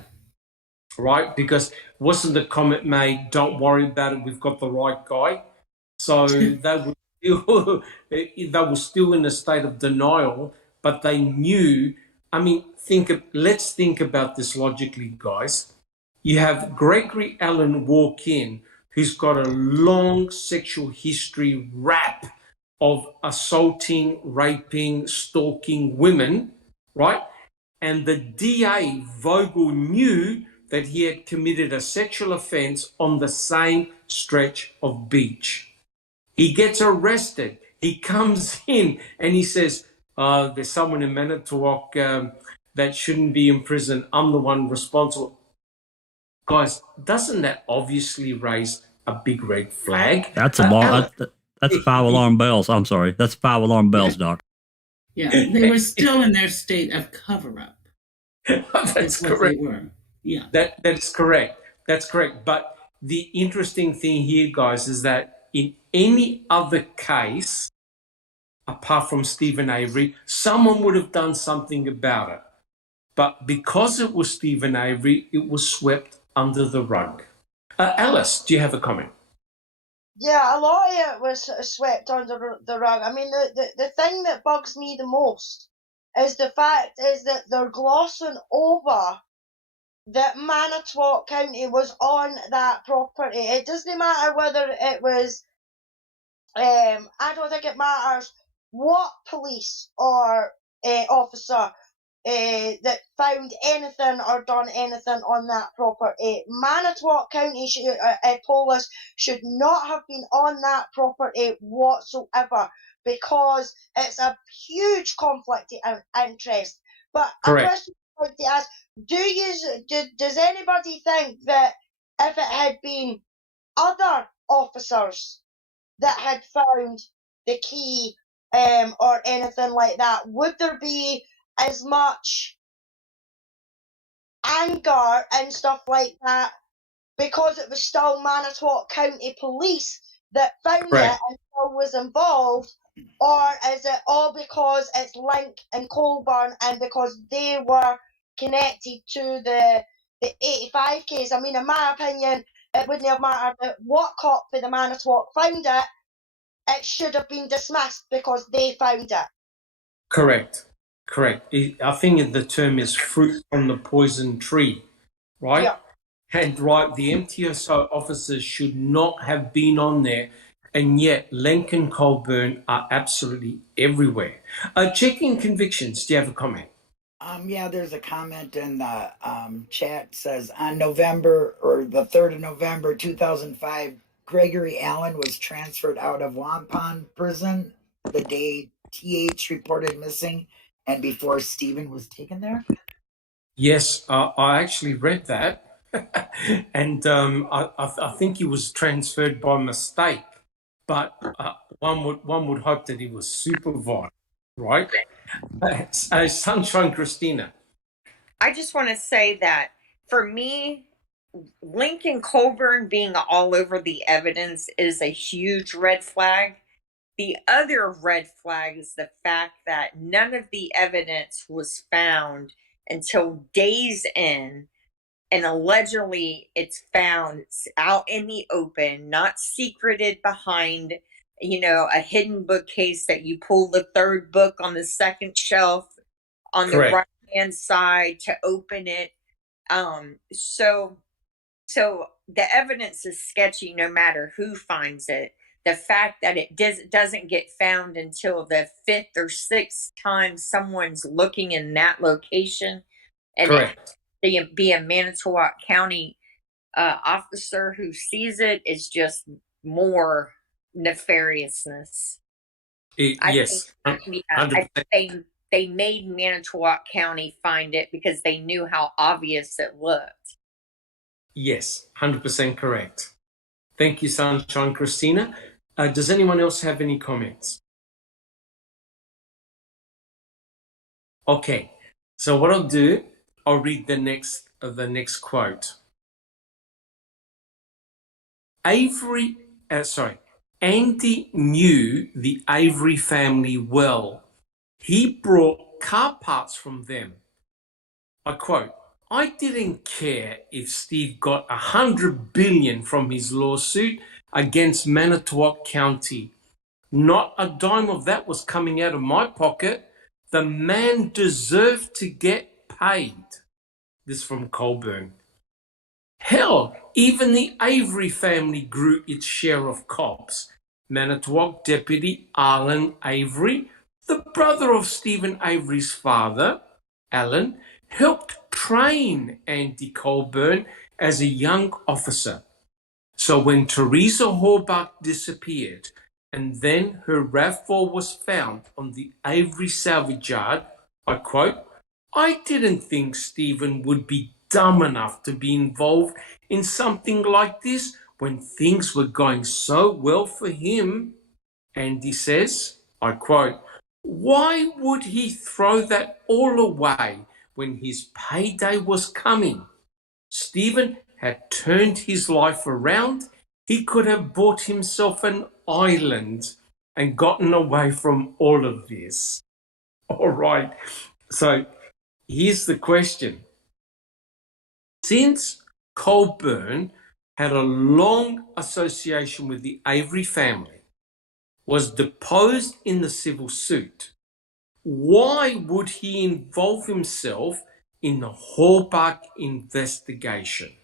Right? Because wasn't the comment made, don't worry about it, we've got the right guy? So they were still in a state of denial, but they knew. I mean, let's think about this logically, guys. You have Gregory Allen walk in, who's got a long sexual history rap of assaulting, raping, stalking women, right? And the DA, Vogel, knew that he had committed a sexual offense on the same stretch of beach. He gets arrested. He comes in and he says, there's someone in Manitowoc that shouldn't be in prison. I'm the one responsible. Guys, doesn't that obviously raise a big red flag? That's that's 5 alarm bells. I'm sorry. That's 5 alarm bells, Doc. Yeah, they were still in their state of cover-up. That's correct. They were. Yeah. That's correct. That's correct. But the interesting thing here, guys, is that in any other case, apart from Stephen Avery, someone would have done something about it. But because it was Stephen Avery, it was swept under the rug. Alice, do you have a comment? Yeah, a lot of it was swept under the rug. I mean, the thing that bugs me the most is the fact is that they're glossing over that Manitowoc County was on that property. It doesn't matter whether it was, I don't think it matters what police or officer that found anything or done anything on that property. Manitowoc County police should not have been on that property whatsoever because it's a huge conflict of interest. But Correct. A question I'd like to ask, does anybody think that if it had been other officers that had found the key or anything like that, would there be as much anger and stuff like that because it was still Manitowoc County Police that found it and still was involved, or is it all because it's Link and Colburn and because they were connected to the 85 case? I mean, in my opinion, it wouldn't have mattered what cop for the Manitowoc found it. It should have been dismissed because they found it. Correct. I think the term is fruit from the poison tree, right? Yeah. And right, the MTSO officers should not have been on there, and yet Lincoln Colburn are absolutely everywhere. Checking convictions. Do you have a comment? Yeah, there's a comment in the chat says on November or the 3rd of November 2005, Gregory Allen was transferred out of Wampum prison the day TH reported missing and before Stephen was taken there. Yes, I actually read that, and I think he was transferred by mistake. But one would hope that he was supervised, right? Sunshine Christina. I just want to say that for me, Lincoln Colburn being all over the evidence is a huge red flag. The other red flag is the fact that none of the evidence was found until days in, and allegedly it's found out in the open, not secreted behind, a hidden bookcase that you pull the third book on the second shelf on the right hand side to open it. So the evidence is sketchy no matter who finds it. The fact that it doesn't get found until the 5th or 6th time someone's looking in that location, and be a Manitowoc County officer who sees it is just more nefariousness. Yes, I think they made Manitowoc County find it because they knew how obvious it looked. Yes, 100% correct. Thank you, Sunshine Christina. Does anyone else have any comments? Okay, so what I'll do, I'll read the next quote. Andy knew the Avery family well. He brought car parts from them. I quote, "I didn't care if Steve got $100 billion from his lawsuit against Manitowoc County. Not a dime of that was coming out of my pocket. The man deserved to get paid." This from Colburn. Hell, even the Avery family grew its share of cops. Manitowoc Deputy Alan Avery, the brother of Stephen Avery's father, Alan, helped train Andy Colburn as a young officer. So when Teresa Horbach disappeared and then her RAV4 was found on the Avery salvage yard, I quote, "I didn't think Stephen would be dumb enough to be involved in something like this when things were going so well for him." Andy says, I quote, "Why would he throw that all away when his payday was coming? Stephen had turned his life around. He could have bought himself an island and gotten away from all of this." All right. So here's the question. Since Colburn had a long association with the Avery family, was deposed in the civil suit, why would he involve himself in the Horbach investigation?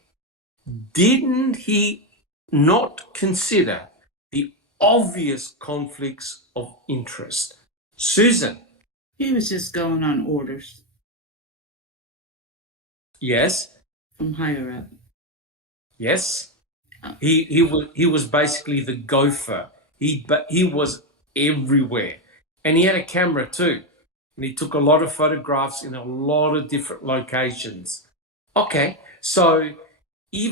Didn't he not consider the obvious conflicts of interest? Susan? He was just going on orders. Yes. From higher up. Yes. He was basically the gopher. He was everywhere. And he had a camera too. And he took a lot of photographs in a lot of different locations. Okay, so he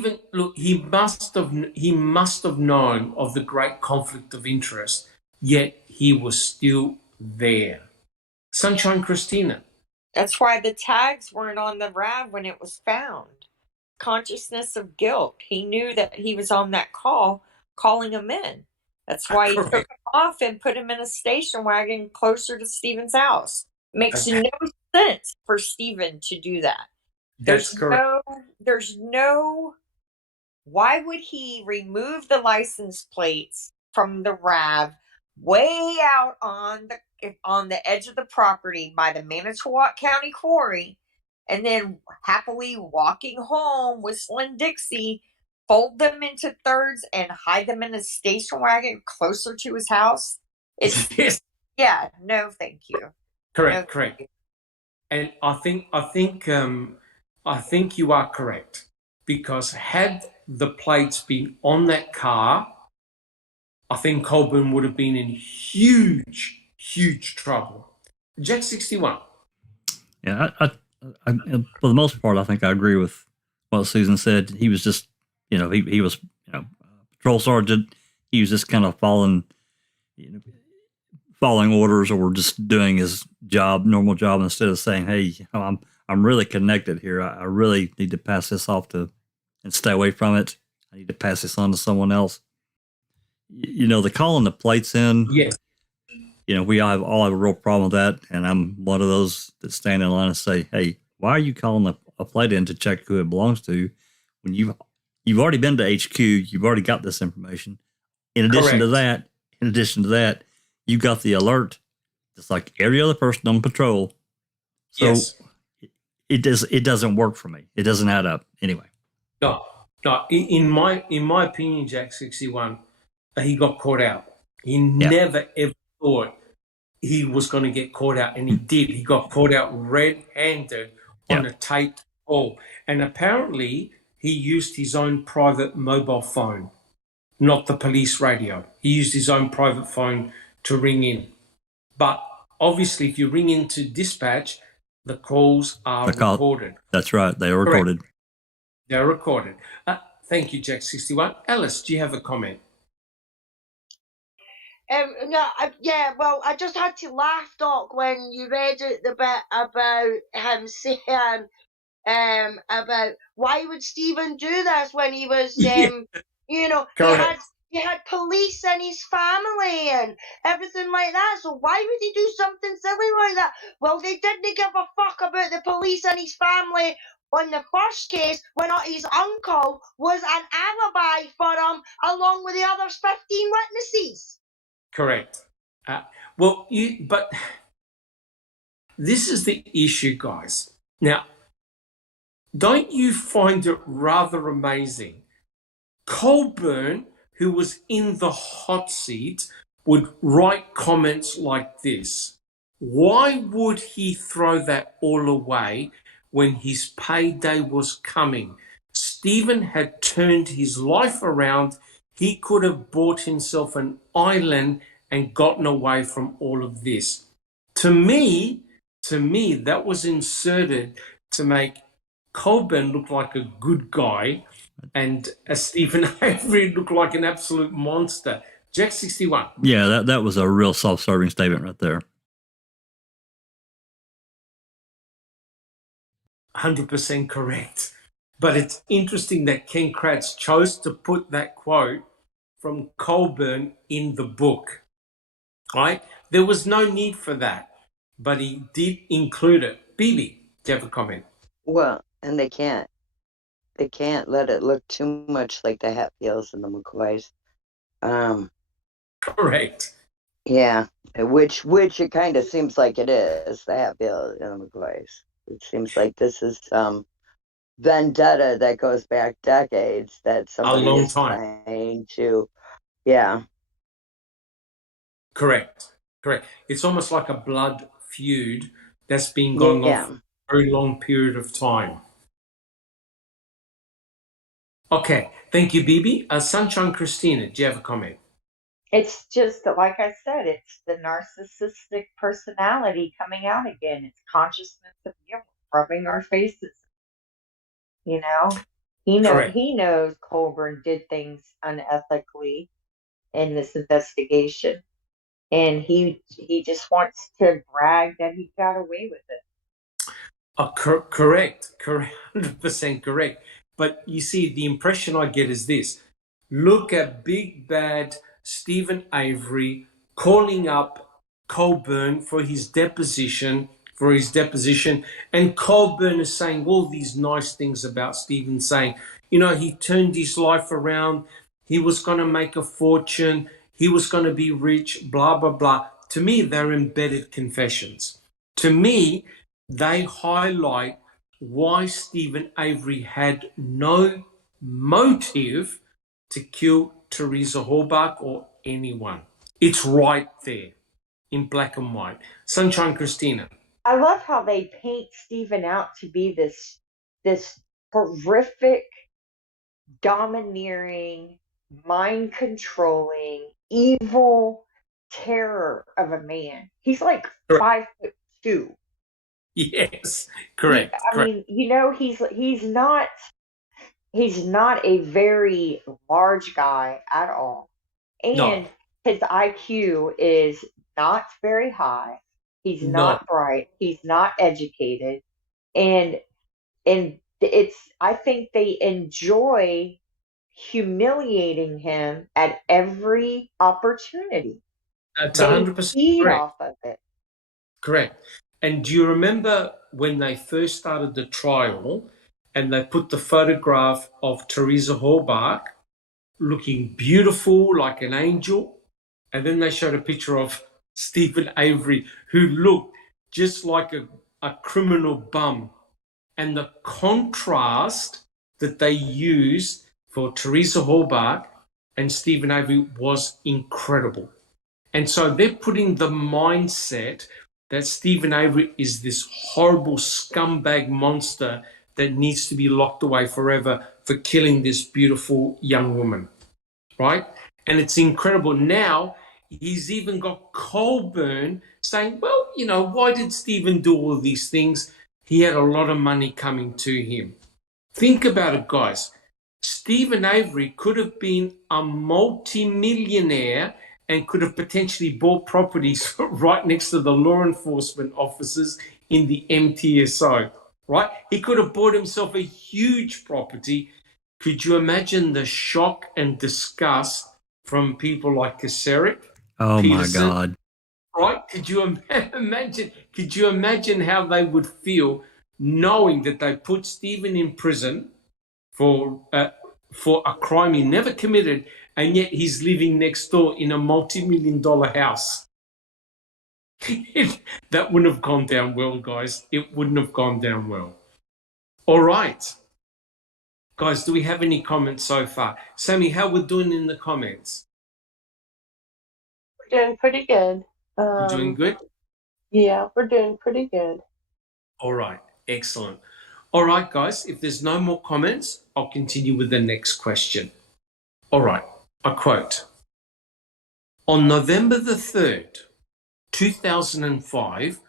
must have known of the great conflict of interest, yet he was still there. Sunshine Christina. That's why the tags weren't on the RAV when it was found. Consciousness of guilt. He knew that he was on that call, calling him in. That's why he took Correct. him off and put him in a station wagon closer to Stephen's house. Makes Okay. no sense for Stephen to do that. That's correct. There's no, why would he remove the license plates from the RAV way out on the edge of the property by the Manitowoc County Quarry, and then happily walking home whistling Dixie, fold them into thirds and hide them in a station wagon closer to his house? It's Yes. Yeah, no thank you. Correct. No, Correct. And I think you are correct, because had the plates been on that car, I think Colburn would have been in huge, huge trouble. Jack 61. Yeah, I, for the most part, I think I agree with what Susan said. He was just, he was, patrol sergeant. He was just kind of following orders, or just doing his normal job, instead of saying, "Hey, I'm really connected here. I really need to pass this off and stay away from it. I need to pass this on to someone else." The calling the plates in. Yes. We all have a real problem with that, and I'm one of those that stand in line and say, "Hey, why are you calling a plate in to check who it belongs to when you've already been to HQ? You've already got this information. In addition to that, you got the alert, just like every other person on patrol. So yes. It doesn't work for me. It doesn't add up anyway." No. In my opinion, Jack 61, he got caught out. He never ever thought he was going to get caught out, and he did. He got caught out red-handed on a taped call, and apparently he used his own private mobile phone, not the police radio. He used his own private phone to ring in. But obviously, if you ring into dispatch, the calls are recorded. That's right. They are recorded. Correct. They're recorded. Thank you, Jack 61. Alice, do you have a comment? Well, I just had to laugh, Doc, when you read it, the bit about him saying about why would Stephen do this when he was, he had police in his family and everything like that. So why would he do something silly like that? Well, they didn't give a fuck about the police in his family on the first case, when his uncle was an alibi for him, along with the other 15 witnesses. Correct. But this is the issue, guys. Now, don't you find it rather amazing? Colburn, who was in the hot seat, would write comments like this. Why would he throw that all away when his payday was coming? Stephen had turned his life around. He could have bought himself an island and gotten away from all of this. To me, that was inserted to make Colburn look like a good guy and Stephen Avery look like an absolute monster. Jack 61. Yeah, that was a real self-serving statement right there. 100% correct. But it's interesting that Ken Kratz chose to put that quote from Colburn in the book, right? There was no need for that, but he did include it. Bibi, do you have a comment? Well, and they can't let it look too much like the Hatfields and the McCoys. Correct. Yeah, which it kind of seems like it is, the Hatfields and the McCoys. It seems like this is some vendetta that goes back decades, that somebody is trying to, Correct. It's almost like a blood feud that's been going on for a very long period of time. Okay, thank you, Bibi. Sunshine Christina, do you have a comment? It's just, like I said, it's the narcissistic personality coming out again. It's consciousness of guilt rubbing our faces. He knows Colburn did things unethically in this investigation, and he just wants to brag that he got away with it. Correct, 100% correct. But you see, the impression I get is this: look at big bad Stephen Avery calling up Colburn for his deposition, and Colburn is saying all these nice things about Stephen, saying, you know, he turned his life around, he was going to make a fortune, he was going to be rich, blah, blah, blah. To me, they're embedded confessions. To me, they highlight why Stephen Avery had no motive to kill Teresa Halbach or anyone. It's right there in black and white. Sunshine Christina. I love how they paint Stephen out to be this horrific, domineering, mind controlling, evil terror of a man. He's like Correct. 5'2". Yes, correct. I mean, you know, he's not a very large guy at all. No, And his IQ is not very high. He's no. not bright. He's not educated. And I think they enjoy humiliating him at every opportunity. That's They 100% feed correct. off of it. Correct. And do you remember when they first started the trial and they put the photograph of Teresa Halbach looking beautiful like an angel? And then they showed a picture of Stephen Avery who looked just like a criminal bum. And the contrast that they used for Teresa Halbach and Stephen Avery was incredible. And so they're putting the mindset that Stephen Avery is this horrible scumbag monster that needs to be locked away forever for killing this beautiful young woman, right? And it's incredible. Now he's even got Colburn saying, well, you know, why did Stephen do all of these things? He had a lot of money coming to him. Think about it, guys. Stephen Avery could have been a multi-millionaire and could have potentially bought properties right next to the law enforcement officers in the MTSO, right? He could have bought himself a huge property. Could you imagine the shock and disgust from people like Kaseric, Oh Peterson, my God. right? Could you imagine how they would feel knowing that they put Stephen in prison for a crime he never committed, and yet he's living next door in a multi-million-dollar house? That wouldn't have gone down well, guys. It wouldn't have gone down well. All right. Guys, do we have any comments so far? Sammy, how we're doing in the comments? We're doing pretty good. We're doing good? Yeah, we're doing pretty good. All right. Excellent. All right, guys, if there's no more comments, I'll continue with the next question. All right. I quote, on November the 3rd, 2005,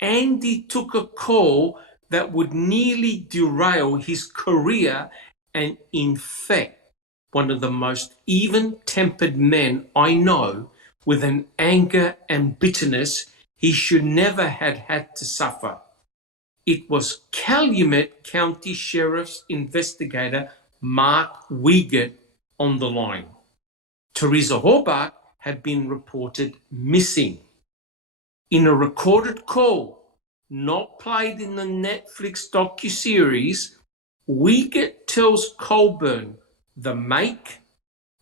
Andy took a call that would nearly derail his career and infect one of the most even-tempered men I know with an anger and bitterness he should never have had to suffer. It was Calumet County Sheriff's investigator Mark Wiegert on the line. Teresa Halbach had been reported missing. In a recorded call, not played in the Netflix docuseries, Wiegert tells Colburn the make,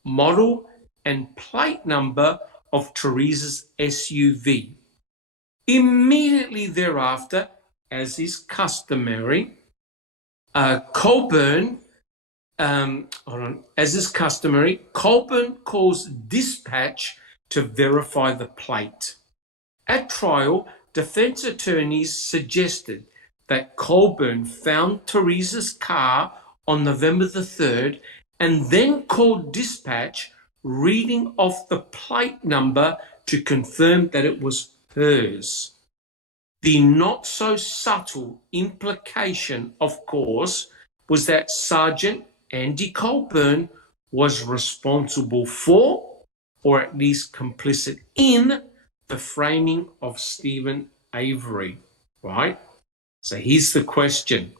model, and plate number of Teresa's SUV. Immediately thereafter, as is customary, Colburn calls dispatch to verify the plate. At trial, defense attorneys suggested that Colburn found Teresa's car on November the 3rd and then called dispatch, reading off the plate number to confirm that it was hers. The not so subtle implication, of course, was that Sergeant Andy Colburn was responsible for, or at least complicit in, the framing of Stephen Avery, right? So here's the question.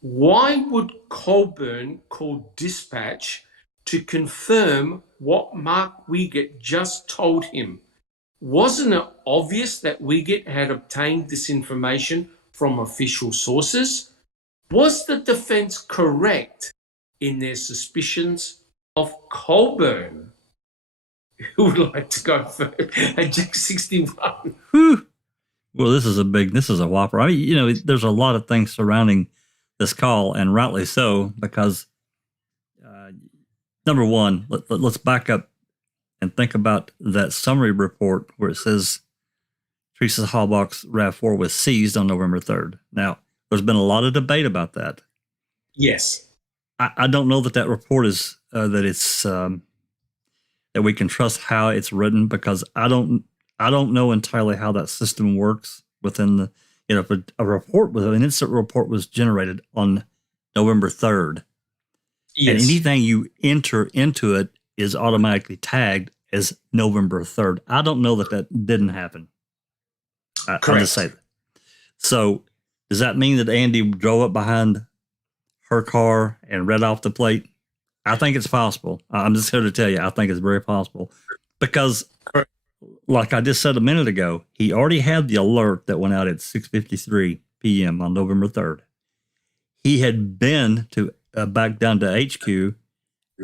Why would Colburn call dispatch to confirm what Mark Wiegert just told him. Wasn't it obvious that Wiegert had obtained this information from official sources? Was the defense correct in their suspicions of Colburn? Who would like to go first? At Jack 61. Whew. Well, this is a whopper. I mean, there's a lot of things surrounding this call, and rightly so, because number one, let's back up and think about that summary report where it says Teresa Halbach's RAV4 was seized on November 3rd. Now, there's been a lot of debate about that. Yes. I don't know that report is that we can trust how it's written, because I don't know entirely how that system works within the, if an incident report was generated on November 3rd, yes, and anything you enter into it is automatically tagged as November 3rd. I don't know that didn't happen. I'll just say that. So does that mean that Andy drove up behind her car and read off the plate? I think it's possible. I'm just here to tell you, I think it's very possible, because like I just said a minute ago, he already had the alert that went out at 6:53 p.m. on November 3rd. He had been to back down to HQ,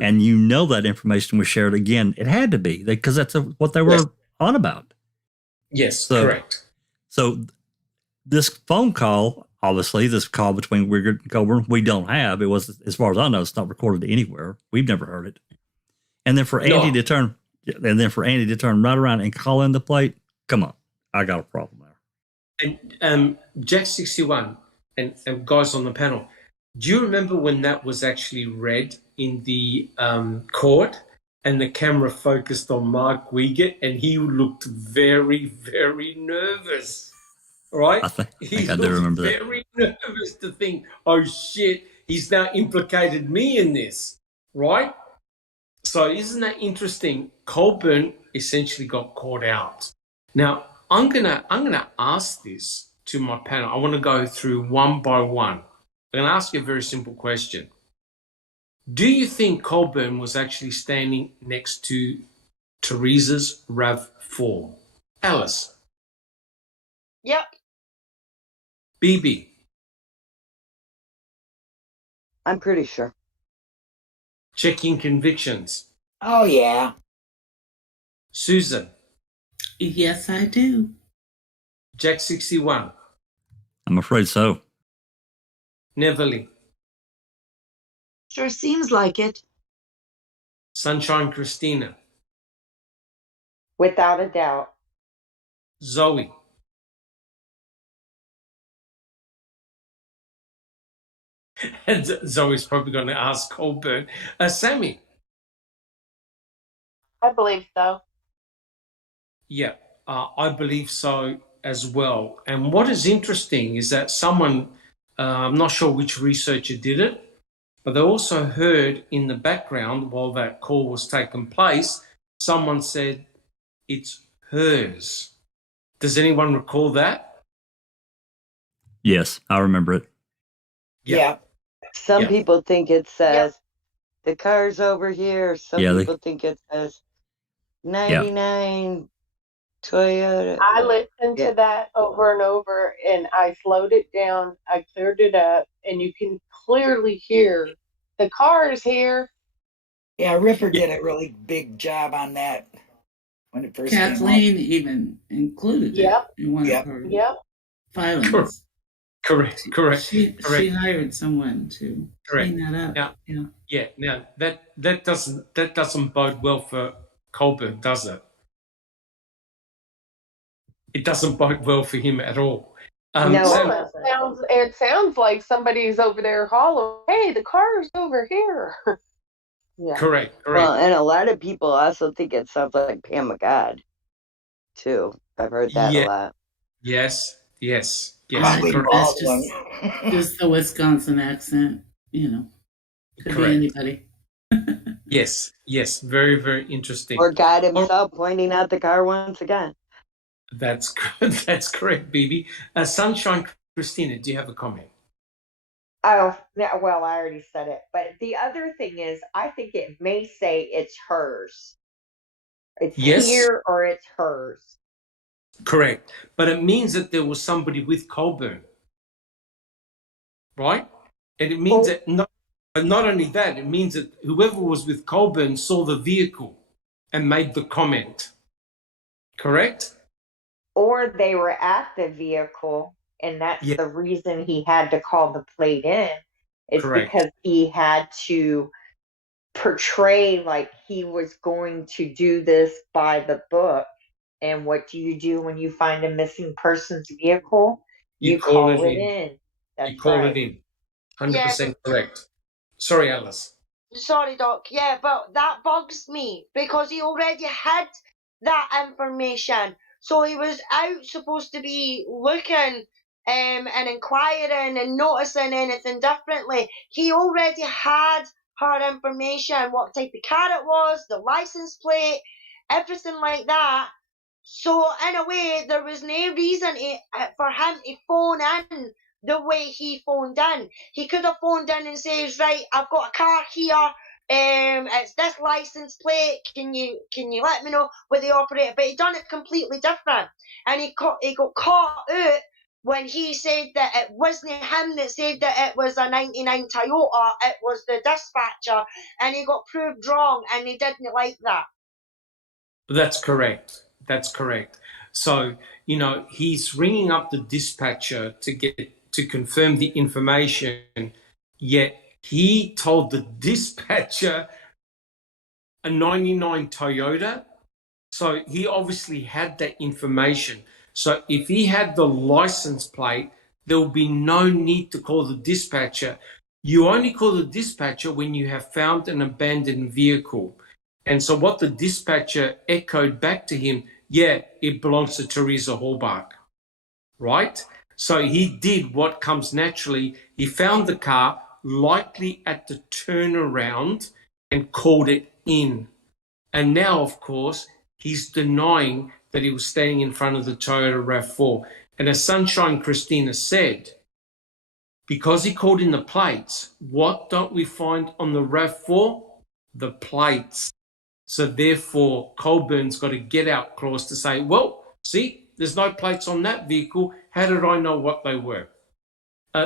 and that information was shared again. It had to be, because that's what they were on about. Yes, correct. So this phone call, obviously, this call between Wiegert and Colburn, we don't have. It was, as far as I know, it's not recorded anywhere. We've never heard it. And then for Andy to turn right around and call in the plate, come on, I got a problem there. And Jack 61 and guys on the panel, do you remember when that was actually read in the court and the camera focused on Mark Wiegert and he looked very, very nervous, right? I think I do remember that. Very nervous to think, oh shit, he's now implicated me in this, right? So isn't that interesting? Colburn essentially got caught out. Now, I'm gonna ask this to my panel. I want to go through one by one. I'm going to ask you a very simple question. Do you think Colburn was actually standing next to Teresa's RAV4? Alice? Yep. BB? I'm pretty sure. Checking convictions? Oh, yeah. Susan? Yes, I do. Jack 61? I'm afraid so. Neverly? Sure seems like it. Sunshine Christina? Without a doubt. Zoe? And Zoe's probably going to ask Colburn. Sammy? I believe so. Yeah, I believe so as well. And what is interesting is that someone, I'm not sure which researcher did it, but they also heard in the background while that call was taking place, someone said, it's hers. Does anyone recall that? Yes, I remember it. Yeah. Some people think it says the car's over here. Some people think it says 99 Toyota. I listened to that over and over, and I slowed it down. I cleared it up, and you can clearly hear the car is here. Yeah, Ripper did a really big job on that when it first Kathleen came even included it in one of her filings. Correct. She hired someone to clean that up. Now that doesn't bode well for Colburn, does it? It doesn't bode well for him at all. No, it sounds like somebody's over there hollering, hey, the car's over here. Correct. Well, and a lot of people also think it sounds like Pam McGod, too. I've heard that a lot. Yes. That's just the Wisconsin accent, Could be anybody. Yes. Very, very interesting. Or God himself pointing out the car once again. That's correct, BB. Sunshine Christina, do you have a comment? Oh, yeah, well, I already said it. But the other thing is, I think it may say it's hers. It's Yes, here or it's hers. correct. But it means that there was somebody with Colburn, right? And it means Or, that not only that, it means that whoever was with Colburn saw the vehicle and made the comment. Correct? or they were at the vehicle, and that's Yeah, the reason he had to call the plate in, is correct. because he had to portray like he was going to do this by the book. And what do you do when you find a missing person's vehicle? You You call it call it in. in. You That's call right. it in. Yeah, 100% correct. Sorry, Alice. sorry, Doc. Yeah, but that bugs me because he already had that information. So he was out supposed to be looking and inquiring and noticing anything differently. He already had her information, what type of car it was, the license plate, everything like that. So in a way, there was no reason for him to phone in the way he phoned in. He could have phoned in and says, right, I've got a car here. It's this license plate. Can you let me know with the operator? But he done it completely different, and he got caught out when he said that it wasn't him that said that it was a '99 Toyota. It was the dispatcher, and he got proved wrong, and he didn't like that. That's correct. That's correct. So, he's ringing up the dispatcher to confirm the information, yet he told the dispatcher a '99 Toyota. So he obviously had that information. So if he had the license plate, there will be no need to call the dispatcher. You only call the dispatcher when you have found an abandoned vehicle. And so what the dispatcher echoed back to him, yeah, it belongs to Teresa Hallbach, right? So he did what comes naturally. He found the car likely at the turnaround and called it in. And now, of course, he's denying that he was standing in front of the Toyota RAV4. And as Sunshine Christina said, because he called in the plates, what don't we find on the RAV4? The plates. So therefore, Colburn's got a get out clause to say, well, see, there's no plates on that vehicle. How did I know what they were?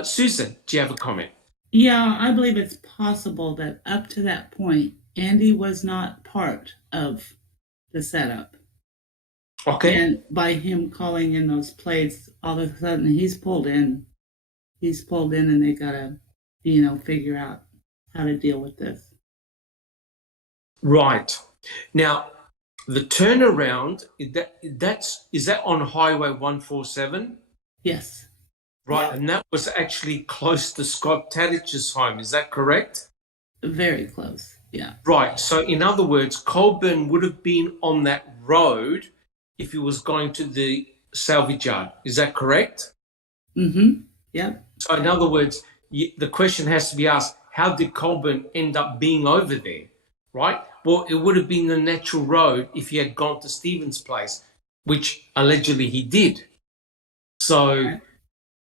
Susan, do you have a comment? Yeah, I believe it's possible that up to that point, Andy was not part of the setup. Okay. And by him calling in those plates, all of a sudden he's pulled in. He's pulled in and they gotta, figure out how to deal with this. Right. Now, the turnaround, is that on Highway 147? Yes. Right, Yep. and that was actually close to Scott Tadich's home. Is that correct? Very close. Yeah. Right. So, in other words, Colburn would have been on that road if he was going to the salvage yard. Is that correct? Mm-hmm. Yep. So, in other words, the question has to be asked, how did Colburn end up being over there? Right? Well, it would have been the natural road if he had gone to Stephen's place, which allegedly he did. So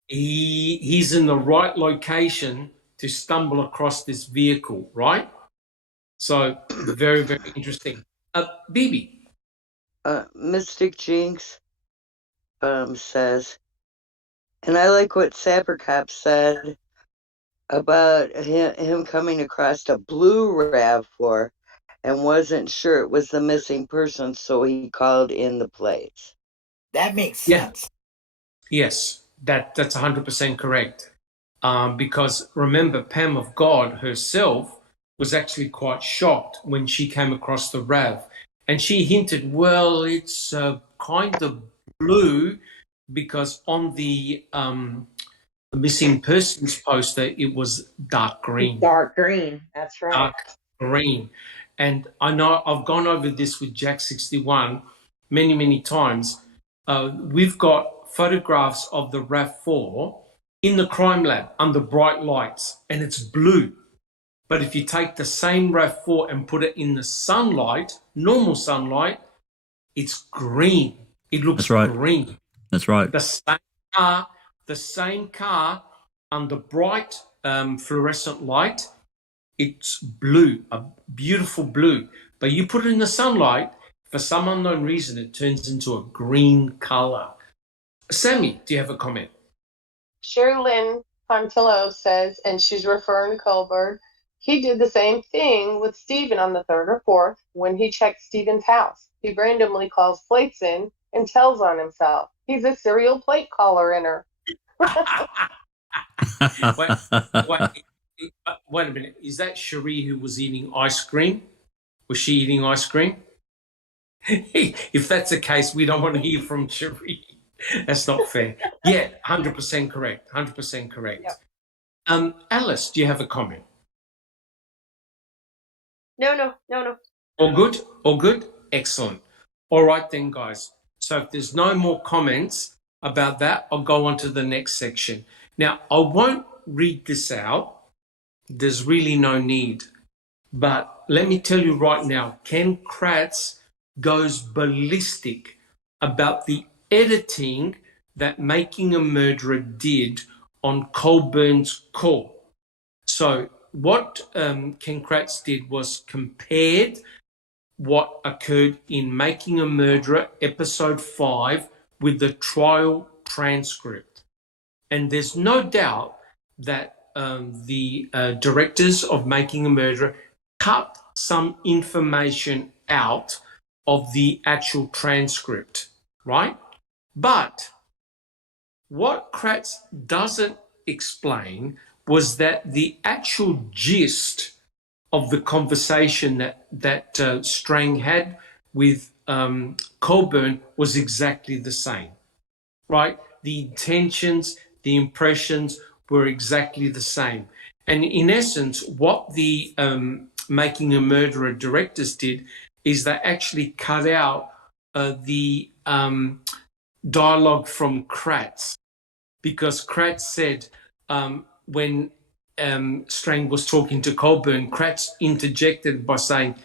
he's in the right location to stumble across this vehicle, right? So very, very interesting. Bibi. Mystic Jinx says, and I like what Sapercop said about him coming across a blue RAV4 and wasn't sure it was the missing person, so he called in the plates. That makes sense. Yes, that's 100% correct. Because remember, Pam of God herself was actually quite shocked when she came across the RAV. And she hinted, well, it's kind of blue because on the missing persons poster, it was dark green. Dark green, that's right. Dark green. And I know I've gone over this with Jack 61 many, many times. We've got photographs of the RAV4 in the crime lab under bright lights, and it's blue. But if you take the same RAV4 and put it in the sunlight, normal sunlight, it's green. It looks green. That's right. The same car under bright fluorescent light, it's blue, a beautiful blue. But you put it in the sunlight, for some unknown reason, it turns into a green color. Sammy, do you have a comment? Sherilyn Pontillo says, and she's referring to Colburn, he did the same thing with Stephen on the 3rd or 4th when he checked Stephen's house. He randomly calls plates in and tells on himself. He's a serial plate caller inner. Wait a minute. Is that Cherie who was eating ice cream? Was she eating ice cream? If that's the case, we don't want to hear from Cherie. That's not fair. Yeah, 100% correct. 100% correct. Yep. Alice, do you have a comment? No. All good? All good? Excellent. All right then, guys. So if there's no more comments about that, I'll go on to the next section. Now, I won't read this out. There's really no need. But let me tell you right now, Ken Kratz goes ballistic about the editing that Making a Murderer did on Colburn's call. So what Ken Kratz did was compared what occurred in Making a Murderer episode 5 with the trial transcript. And there's no doubt that the directors of Making a Murderer cut some information out of the actual transcript, right? But what Kratz doesn't explain was that the actual gist of the conversation that Strang had with Colburn was exactly the same, right? The intentions, the impressions were exactly the same. And in essence, what the Making a Murderer directors did is they actually cut out the dialogue from Kratz, because Kratz said when Strang was talking to Colburn, Kratz interjected by saying,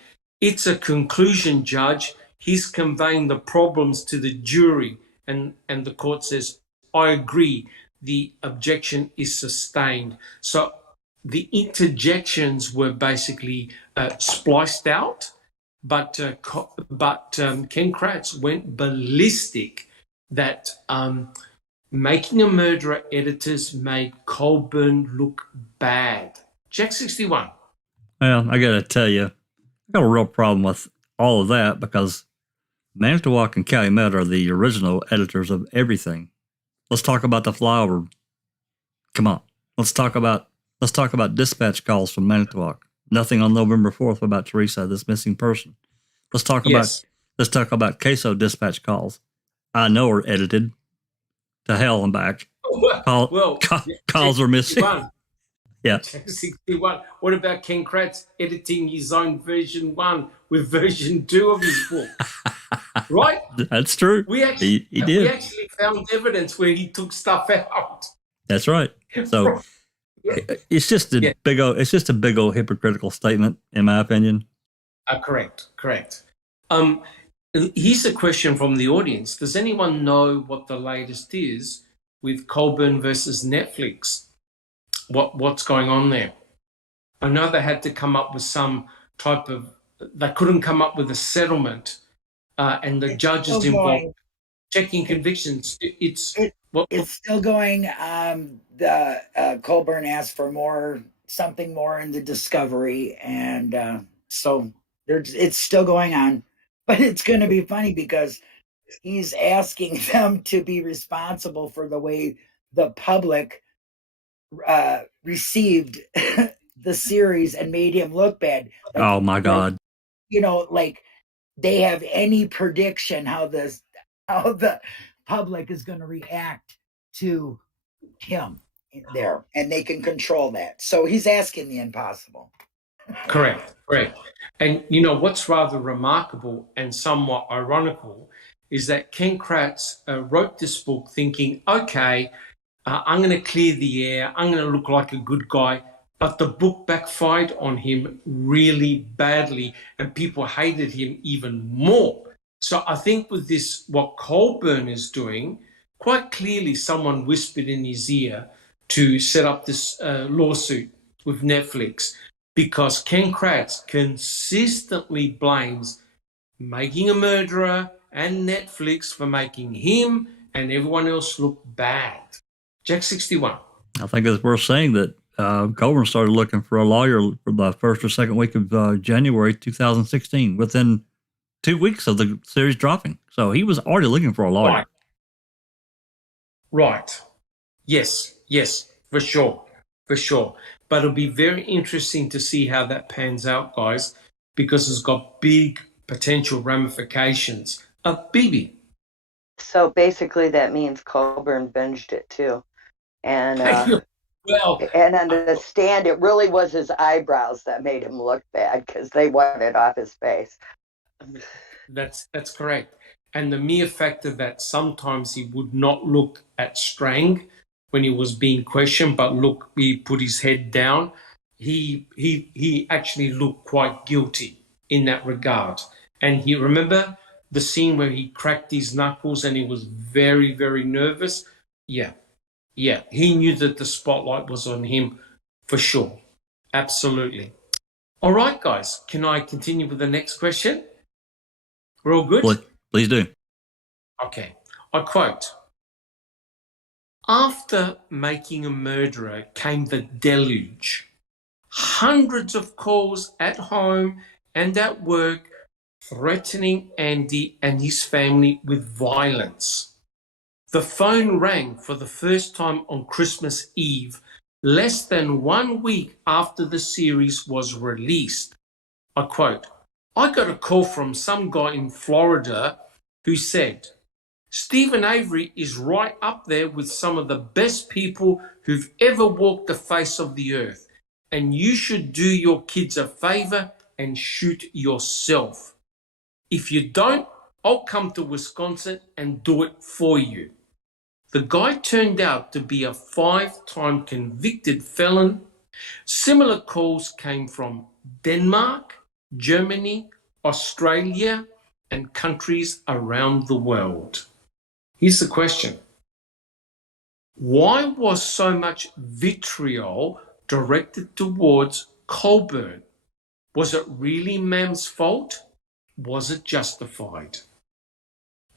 "It's a conclusion, Judge. He's conveying the problems to the jury." And the court says, "I agree. The objection is sustained." So the interjections were basically spliced out, but Ken Kratz went ballistic that Making a Murderer editors made Colburn look bad. Jack 61. Well, I got to tell you, I got a real problem with all of that because Manitowoc and Calumet are the original editors of everything. Let's talk about the flyover. Come on, let's talk about dispatch calls from Manitowoc. Nothing on November 4th about Teresa, this missing person. Let's talk about CASO dispatch calls. I know are edited to hell and back. Calls are missing. Yeah. 61. What about Ken Kratz editing his own version 1 with version 2 of his book? Right? That's true. We actually, he did. We actually found evidence where he took stuff out. That's right. So it's just a big old hypocritical statement, in my opinion. Correct. Here's a question from the audience. Does anyone know what the latest is with Colburn versus Netflix? What's going on there? I know they had to come up with some type of, they couldn't come up with a settlement, and the judges involved checking convictions. It's still going. The Colburn asked for something more in the discovery, and so it's still going on. But it's going to be funny because he's asking them to be responsible for the way the public received the series and made him look bad. Like, oh my God! Like they have any prediction how the public is going to react to him there, and they can control that. So he's asking the impossible. Correct. And what's rather remarkable and somewhat ironical is that Ken Kratz wrote this book thinking, okay, I'm going to clear the air, I'm going to look like a good guy, but the book backfired on him really badly and people hated him even more. So I think with this, what Colburn is doing, quite clearly someone whispered in his ear to set up this lawsuit with Netflix because Ken Kratz consistently blames Making a Murderer and Netflix for making him and everyone else look bad. Jack 61. I think it's worth saying that Colburn started looking for a lawyer for the first or second week of January 2016, within 2 weeks of the series dropping. So he was already looking for a lawyer. Right. Yes, for sure. But it'll be very interesting to see how that pans out, guys, because it's got big potential ramifications. BB. So basically that means Colburn binged it too. And and on the stand, it really was his eyebrows that made him look bad because they wanted off his face. That's correct. And the mere fact of that sometimes he would not look at Strang when he was being questioned, but look, he put his head down. He actually looked quite guilty in that regard. And he remember the scene where he cracked his knuckles and he was very, very nervous. Yeah, he knew that the spotlight was on him for sure. Absolutely. All right, guys, can I continue with the next question? We're all good? Please do. Okay. I quote, after Making a Murderer came the deluge. Hundreds of calls at home and at work threatening Andy and his family with violence. The phone rang for the first time on Christmas Eve, less than 1 week after the series was released. I quote, I got a call from some guy in Florida who said, Stephen Avery is right up there with some of the best people who've ever walked the face of the earth, and you should do your kids a favor and shoot yourself. If you don't, I'll come to Wisconsin and do it for you. The guy turned out to be a 5-time convicted felon. Similar calls came from Denmark, Germany, Australia, and countries around the world. Here's the question. Why was so much vitriol directed towards Colburn? Was it really Mam's fault? Was it justified?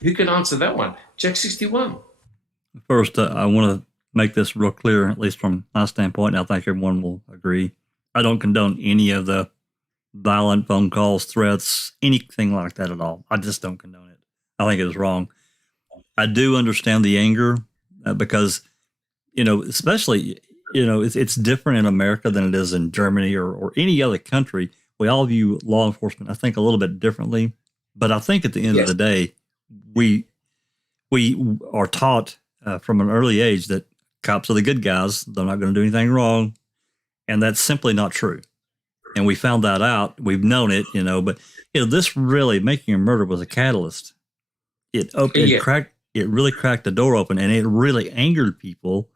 Who can answer that one? Jack 61. First, I want to make this real clear, at least from my standpoint, and I think everyone will agree. I don't condone any of the violent phone calls, threats, anything like that at all. I just don't condone it. I think it is wrong. I do understand the anger because, especially, it's different in America than it is in Germany or any other country. We all view law enforcement, I think, a little bit differently. But I think at the end of the day, we are taught from an early age that cops are the good guys. They're not going to do anything wrong. And that's simply not true. And we found that out. We've known it, but this really, Making a Murder was a catalyst. It really cracked the door open, and it really angered people,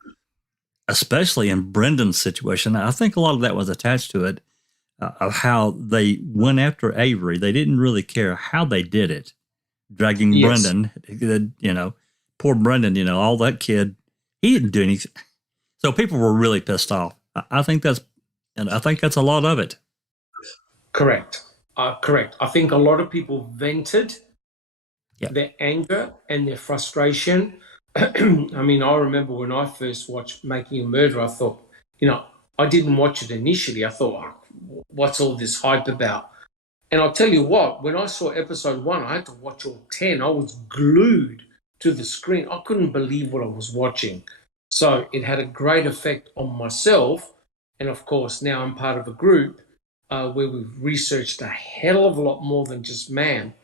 especially in Brendan's situation. I think a lot of that was attached to it, of how they went after Avery. They didn't really care how they did it, dragging Brendan, poor Brendan, all that kid, he didn't do anything. So people were really pissed off. I think that's a lot of it. Correct. I think a lot of people vented their anger and their frustration. I mean, I remember when I first watched Making a Murderer, I thought, I didn't watch it initially. I thought, what's all this hype about? And I'll tell you what, when I saw episode 1, I had to watch all 10. I was glued to the screen. I couldn't believe what I was watching. So it had a great effect on myself. And of course, now I'm part of a group where we've researched a hell of a lot more than just Mam.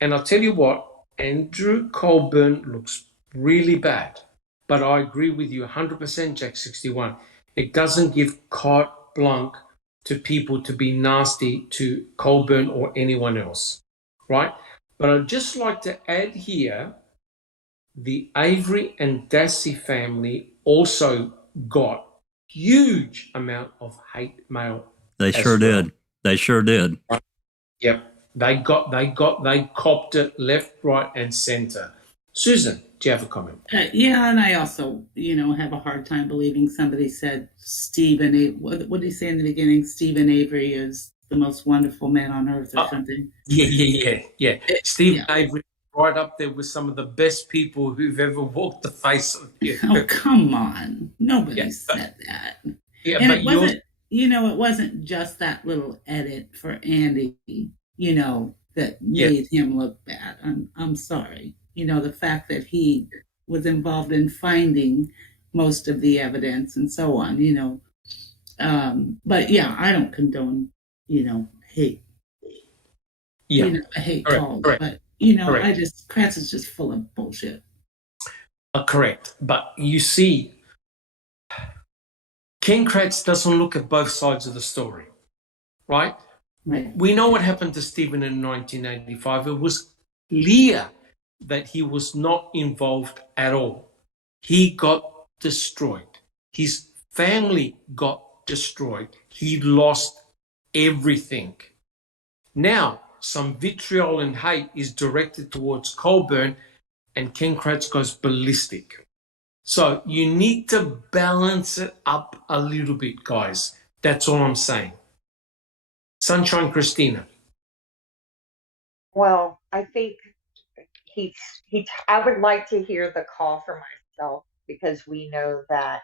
And I'll tell you what, Andrew Colburn looks really bad. But I agree with you 100%, Jack 61. It doesn't give carte blanche to people to be nasty to Colburn or anyone else, right? But I'd just like to add here, the Avery and Dassey family also got huge amount of hate mail. They sure did. They sure did. Yep. They copped it left, right, and center. Susan. Do you have a comment? Yeah, and I also, have a hard time believing somebody said Stephen. What did he say in the beginning? Stephen Avery is the most wonderful man on earth, or something. Yeah. Stephen Avery, right up there with some of the best people who've ever walked the face of the earth. Oh, come on! Nobody said that. Yeah, and but it wasn't. It wasn't just that little edit for Andy. That made him look bad. I'm sorry. The fact that he was involved in finding most of the evidence and so on. But yeah, I don't condone. Hate. Yeah, I hate correct, calls, correct, but correct. Kratz is just full of bullshit. Correct, but you see, Ken Kratz doesn't look at both sides of the story, right? Right. We know what happened to Stephen in 1985. It was clear that he was not involved at all. He got destroyed. His family got destroyed. He lost everything. Now, some vitriol and hate is directed towards Colburn, and Ken Kratz goes ballistic. So you need to balance it up a little bit, guys. That's all I'm saying. Sunshine Christina. Well, I think I would like to hear the call for myself, because we know that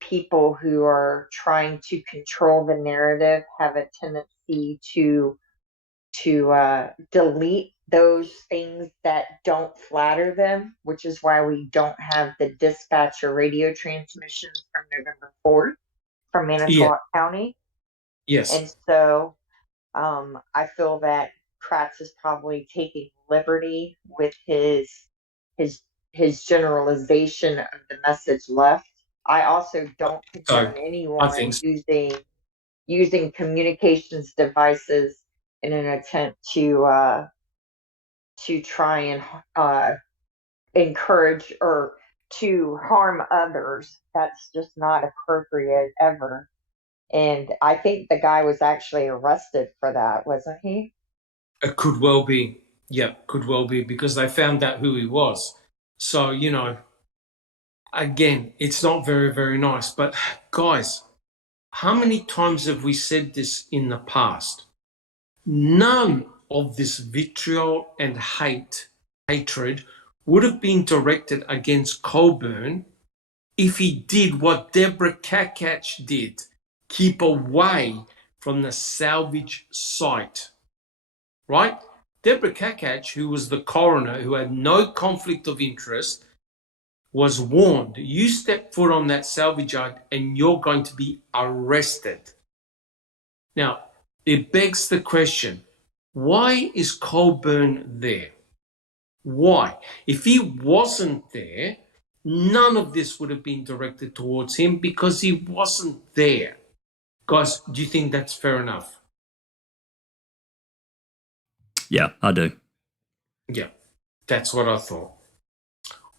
people who are trying to control the narrative have a tendency to delete those things that don't flatter them, which is why we don't have the dispatch or radio transmissions from November 4th from Manitowoc County. Yes. And so I feel that Kratz is probably taking liberty with his generalization of the message left. I also don't condone anyone using communications devices in an attempt to try and encourage or to harm others. That's just not appropriate ever. And I think the guy was actually arrested for that, wasn't he? It could well be. Yeah, could well be, because they found out who he was. So, again, it's not very, very nice. But guys, how many times have we said this in the past? None of this vitriol and hatred would have been directed against Colburn if he did what Deborah Kakach did, keep away from the salvage site, right? Deborah Kakach, who was the coroner, who had no conflict of interest, was warned, you step foot on that salvage yard and you're going to be arrested. Now, it begs the question, why is Colburn there? Why? If he wasn't there, none of this would have been directed towards him, because he wasn't there. Guys, do you think that's fair enough? Yeah, I do. Yeah, that's what I thought.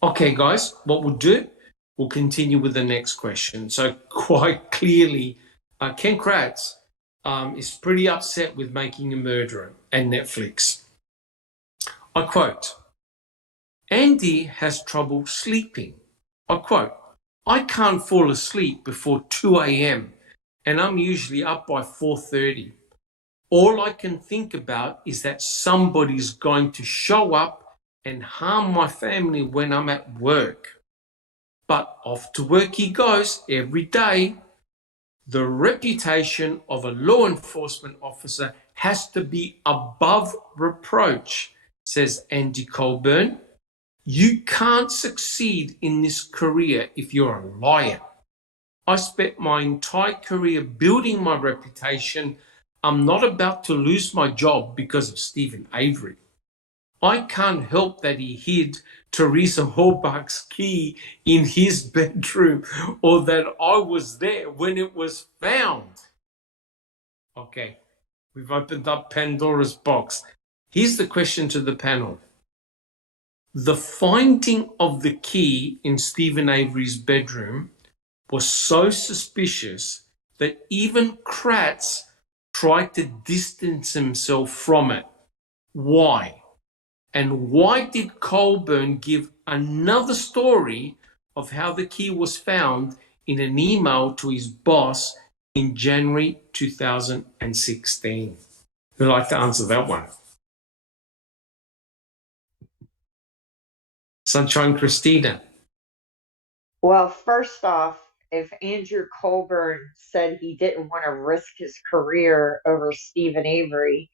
Okay, guys, what we'll do, we'll continue with the next question. So quite clearly, Ken Kratz is pretty upset with Making a Murderer and Netflix. I quote, Andy has trouble sleeping. I quote, I can't fall asleep before 2 a.m. and I'm usually up by 4:30. All I can think about is that somebody's going to show up and harm my family when I'm at work. But off to work he goes every day. The reputation of a law enforcement officer has to be above reproach, says Andy Colburn. You can't succeed in this career if you're a liar. I spent my entire career building my reputation. I'm not about to lose my job because of Stephen Avery. I can't help that he hid Teresa Horbach's key in his bedroom, or that I was there when it was found. Okay, we've opened up Pandora's box. Here's the question to the panel. The finding of the key in Stephen Avery's bedroom was so suspicious that even Kratz tried to distance himself from it. Why? And why did Colburn give another story of how the key was found in an email to his boss in January 2016? Who'd like to answer that one? Sunshine Christina. Well, first off, if Andrew Colburn said he didn't want to risk his career over Stephen Avery,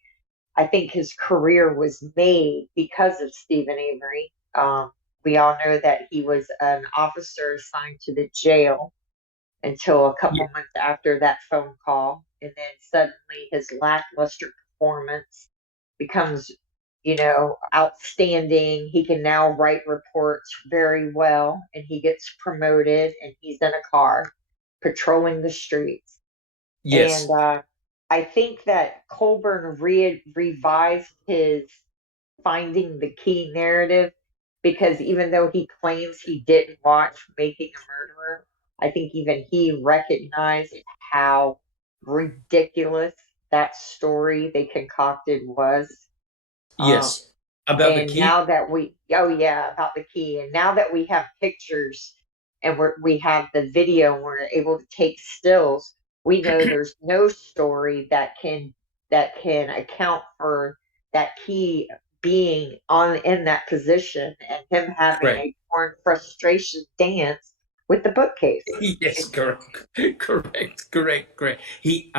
I think his career was made because of Stephen Avery. We all know that he was an officer assigned to the jail until a couple months after that phone call. And then suddenly his lackluster performance becomes, outstanding. He can now write reports very well, and he gets promoted, and he's in a car patrolling the streets. Yes. And I think that Colburn revised his finding the key narrative, because even though he claims he didn't watch Making a Murderer, I think even he recognized how ridiculous that story they concocted was. Yes. About the key? Now that about the key. And now that we have pictures and we have the video and we're able to take stills, we know there's no story that can account for that key being in that position and him having a torn frustration dance with the bookcase. Yes, correct. He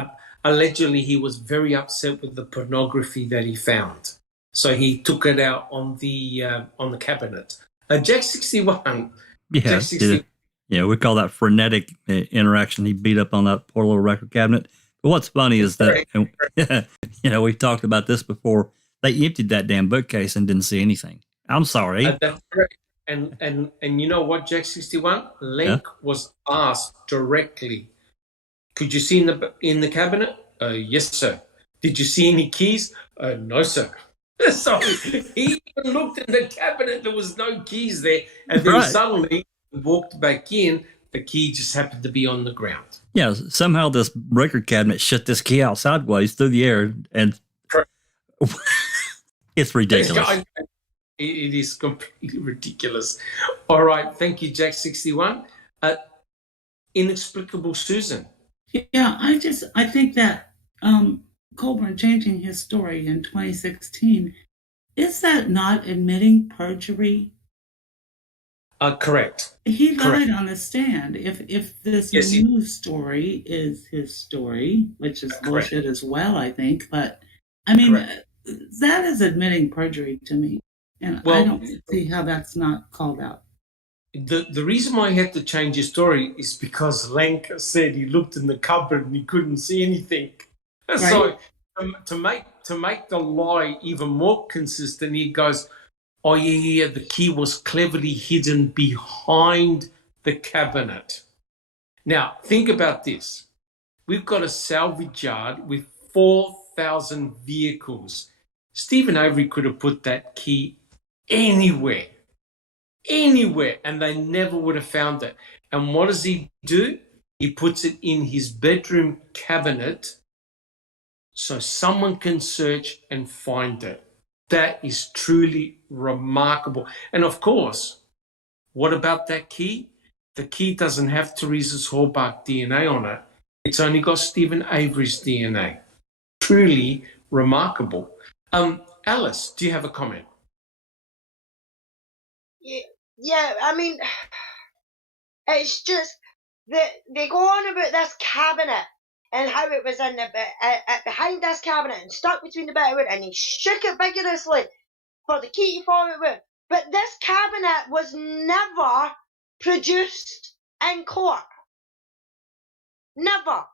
allegedly he was very upset with the pornography that he found, so he took it out on the cabinet. Jack 61. Yeah, Jack 61. Yeah, we call that frenetic interaction. He beat up on that poor little record cabinet. But what's funny is that, we've talked about this before. They emptied that damn bookcase and didn't see anything. I'm sorry. That's correct. And you know what, Jack 61? Link was asked directly, could you see in the cabinet? Yes, sir. Did you see any keys? No, sir. So he even looked in the cabinet, there was no keys there. And then suddenly he walked back in, the key just happened to be on the ground. Yeah, somehow this record cabinet shut this key out sideways through the air, and it's ridiculous. It is completely ridiculous. All right, thank you, Jack 61. Inexplicable Susan. Yeah, I think that Colburn changing his story in 2016, is that not admitting perjury? Correct. He lied on the stand. If this new story is his story, which is bullshit as well, I think. But I mean, that is admitting perjury to me, and I don't see how that's not called out. The reason why he had to change his story is because Lank said he looked in the cupboard and he couldn't see anything. Right. So to make the lie even more consistent, he goes, oh yeah, the key was cleverly hidden behind the cabinet. Now think about this. We've got a salvage yard with 4,000 vehicles. Stephen Avery could have put that key anywhere, and they never would have found it. And what does he do? He puts it in his bedroom cabinet so someone can search and find it. That is truly remarkable. And of course, what about that key? The key doesn't have Teresa's Hallbach DNA on it. It's only got Stephen Avery's DNA. Truly remarkable. Alice, do you have a comment? Yeah, I mean, it's just that they go on about this cabinet and how it was in behind this cabinet and stuck between the bit of wood, and he shook it vigorously for the key to fall out. But this cabinet was never produced in court. Never.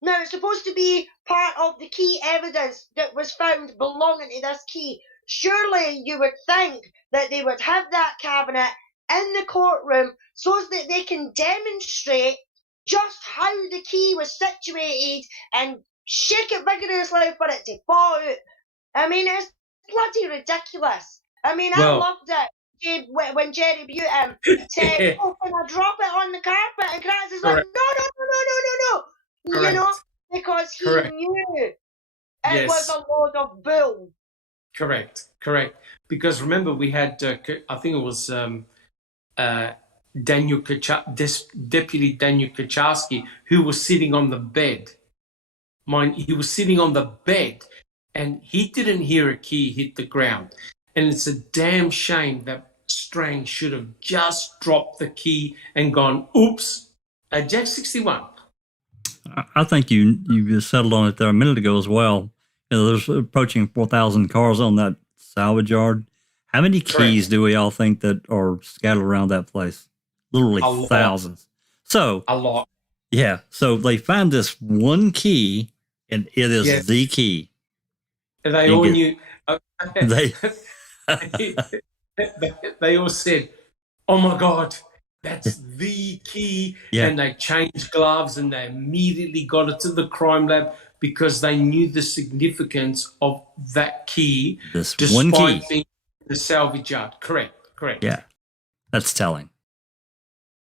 Now, it's supposed to be part of the key evidence that was found belonging to this key. Surely you would think that they would have that cabinet in the courtroom so that they can demonstrate just how the key was situated and shake it vigorously for it to fall out. I mean, it's bloody ridiculous. I mean, I loved it when Jerry Butem said, oh, can I drop it on the carpet? And Kratz is like, no. You know, because he knew it was a load of bull. Correct. because remember we had, I think it was Deputy Daniel Kaczarski, who was sitting on the bed. He was sitting on the bed, and he didn't hear a key hit the ground. And it's a damn shame that Strang should have just dropped the key and gone, oops, Jack 61. I think you settled on it there a minute ago as well. You know, there's approaching 4,000 cars on that salvage yard. How many keys do we all think that are scattered around that place? Literally thousands. So a lot. Yeah. So they find this one key, and it is the key. And they all knew. They all said, "Oh my God, that's the key!" Yeah. And they changed gloves, and they immediately got it to the crime lab because they knew the significance of that key. This one key. Being the salvage yard. Correct. Yeah, that's telling.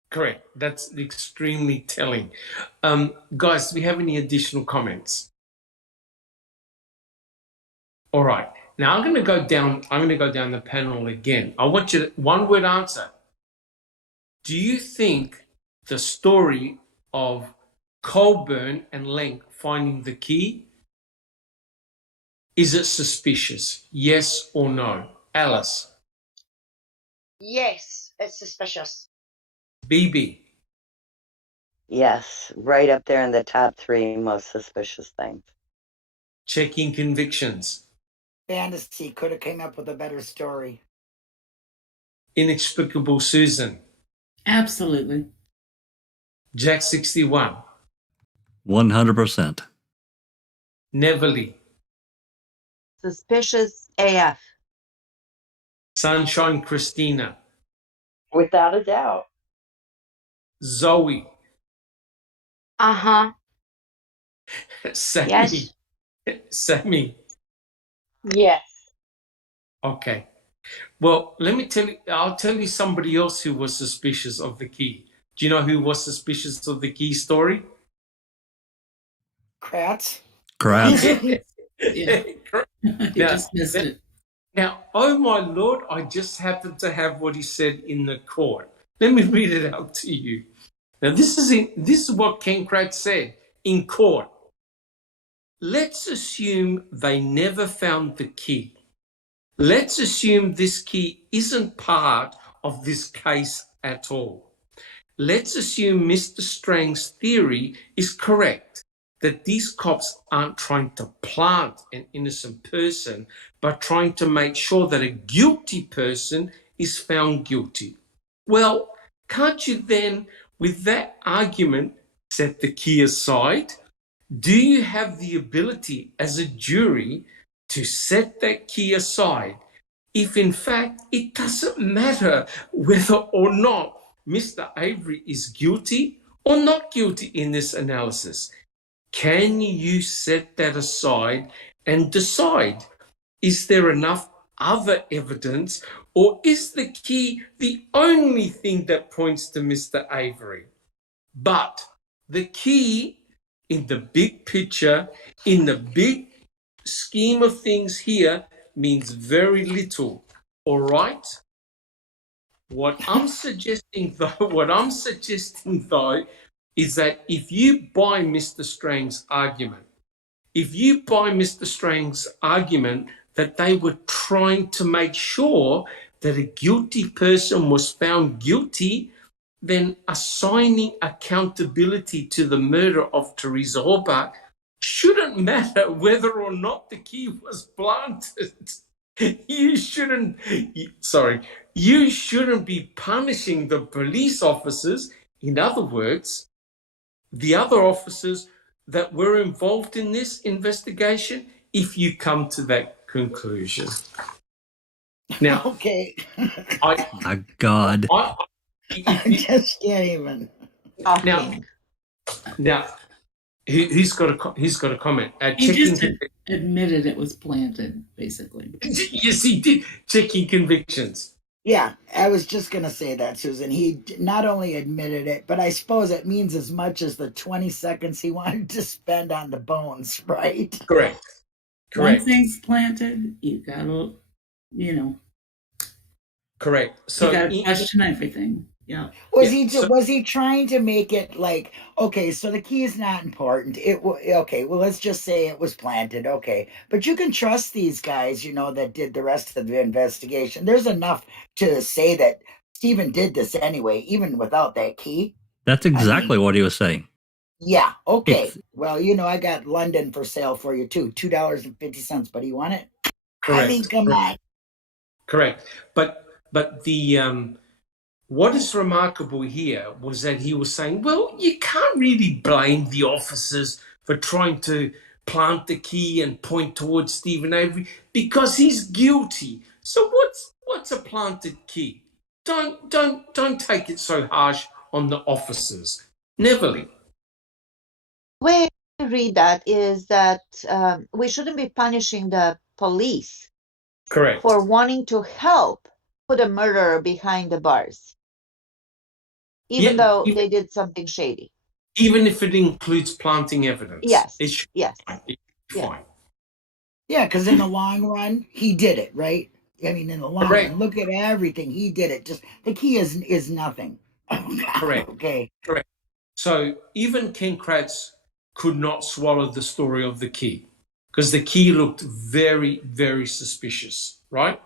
Correct. That's extremely telling. Guys, do we have any additional comments? All right. Now I'm going to go down the panel again. I want you to one word answer. Do you think the story of Colburn and Lenk finding the key, is it suspicious? Yes or no? Alice? Yes, it's suspicious. BB? Yes, right up there in the top 3 most suspicious things. Checking convictions? Fantasy could have came up with a better story. Inexplicable Susan? Absolutely. Jack 61? 100%. Neverly? Suspicious AF. Sunshine Christina? Without a doubt. Zoe? Uh-huh. Sammy? Yes. Sammy? Yes. Okay. Well, I'll tell you somebody else who was suspicious of the key. Do you know who was suspicious of the key story? Kratz. Yeah. You just missed it. Now, oh my Lord, I just happened to have what he said in the court. Let me read it out to you. Now, this is what Ken Kratz said in court. Let's assume they never found the key. Let's assume this key isn't part of this case at all. Let's assume Mr. Strang's theory is correct, that these cops aren't trying to plant an innocent person, but trying to make sure that a guilty person is found guilty. Well, can't you then, with that argument, set the key aside? Do you have the ability as a jury to set that key aside if in fact it doesn't matter whether or not Mr. Avery is guilty or not guilty in this analysis? Can you set that aside and decide, is there enough other evidence, or is the key the only thing that points to Mr. Avery? But the key in the big picture, in the big scheme of things here, means very little. All right? What I'm suggesting though, is that if you buy Mr. Strang's argument, that they were trying to make sure that a guilty person was found guilty, then assigning accountability to the murder of Teresa Horbach shouldn't matter whether or not the key was planted. You shouldn't be punishing the police officers, in other words, the other officers that were involved in this investigation, if you come to that conclusion. Now, okay. My God. I just can't even. Now, he's got a comment. He just admitted it was planted, basically. Yes, he did. Checking convictions. Yeah, I was just going to say that, Susan. He not only admitted it, but I suppose it means as much as the 20 seconds he wanted to spend on the bones, right? Correct. Once things planted, you gotta you know, Correct. you So got to question everything. Yeah. Was he trying to make it like, okay, so the key is not important. Okay, well, let's just say it was planted. Okay, but you can trust these guys, you know, that did the rest of the investigation. There's enough to say that Stephen did this anyway, even without that key. That's exactly what he was saying. Yeah. Okay. Well, you know, I got London for sale for you too. $2.50. But you want it? correct. I mean, come on. Correct. But the what is remarkable here was that he was saying, well, you can't really blame the officers for trying to plant the key and point towards Stephen Avery because he's guilty. So what's a planted key? Don't take it so harsh on the officers. Neverly. The way I read that is that we shouldn't be punishing the police Correct. for wanting to help put a murderer behind the bars, even though they did something shady. Even if it includes planting evidence. Yes. It should yes. be fine. Yeah, because in the long run, he did it, right? I mean, in the long Correct. run, look at everything he did. It just the key is nothing. Correct. Okay. Correct. So even Ken Kratz could not swallow the story of the key because the key looked very, very suspicious, right?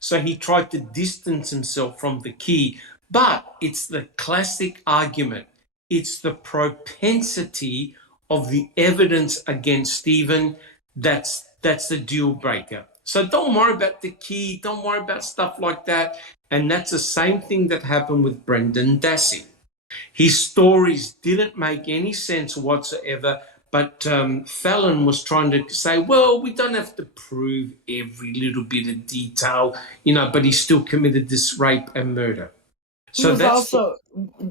So he tried to distance himself from the key, but it's the classic argument. It's the propensity of the evidence against Stephen that's the deal breaker. So don't worry about the key. Don't worry about stuff like that. And that's the same thing that happened with Brendan Dassey. His stories didn't make any sense whatsoever, but Fallon was trying to say, well, we don't have to prove every little bit of detail, you know, but he still committed this rape and murder. He was also,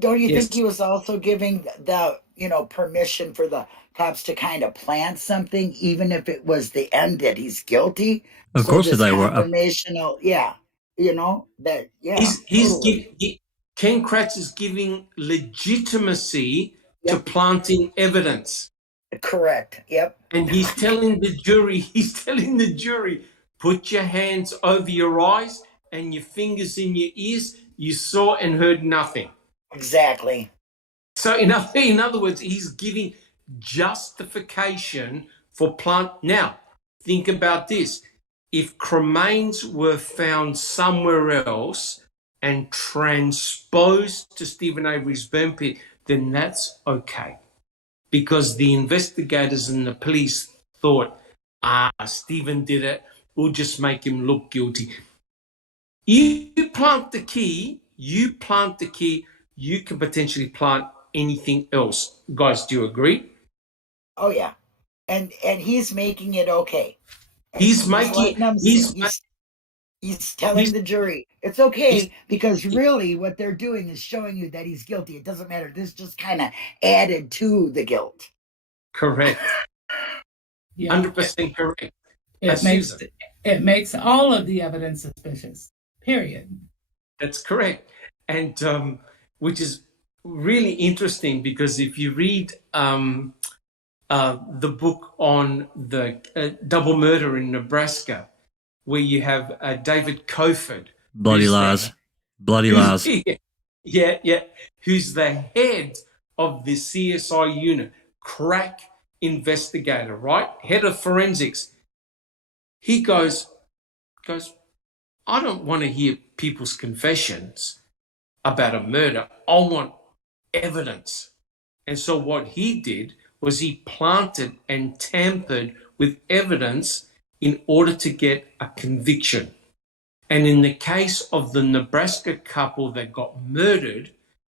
don't you think he was also giving the, you know, permission for the cops to kind of plant something, even if it was the end that he's guilty? Of course they were. Confirmational, yeah, you know, that, yeah. Ken Kratz is giving legitimacy to planting evidence. Correct. Yep. And he's telling the jury, put your hands over your eyes and your fingers in your ears. You saw and heard nothing. Exactly. So in other words, he's giving justification for plant. Now, think about this. If cremains were found somewhere else and transposed to Stephen Avery's burn pit, then that's okay. Because the investigators and the police thought, Stephen did it, we'll just make him look guilty. You plant the key, you can potentially plant anything else. Guys, do you agree? Oh, yeah. And he's making it okay. He's telling the jury it's okay because really what they're doing is showing you that he's guilty. It doesn't matter. This just kind of added to the guilt. Correct. 100% correct. It makes all of the evidence suspicious. Period. That's correct. And which is really interesting because if you read the book on the double murder in Nebraska, where you have David Kofod. Bloody lies. Yeah. Who's the head of the CSI unit, crack investigator, right? Head of forensics. He goes, I don't want to hear people's confessions about a murder. I want evidence. And so what he did was he planted and tampered with evidence in order to get a conviction. And in the case of the Nebraska couple that got murdered,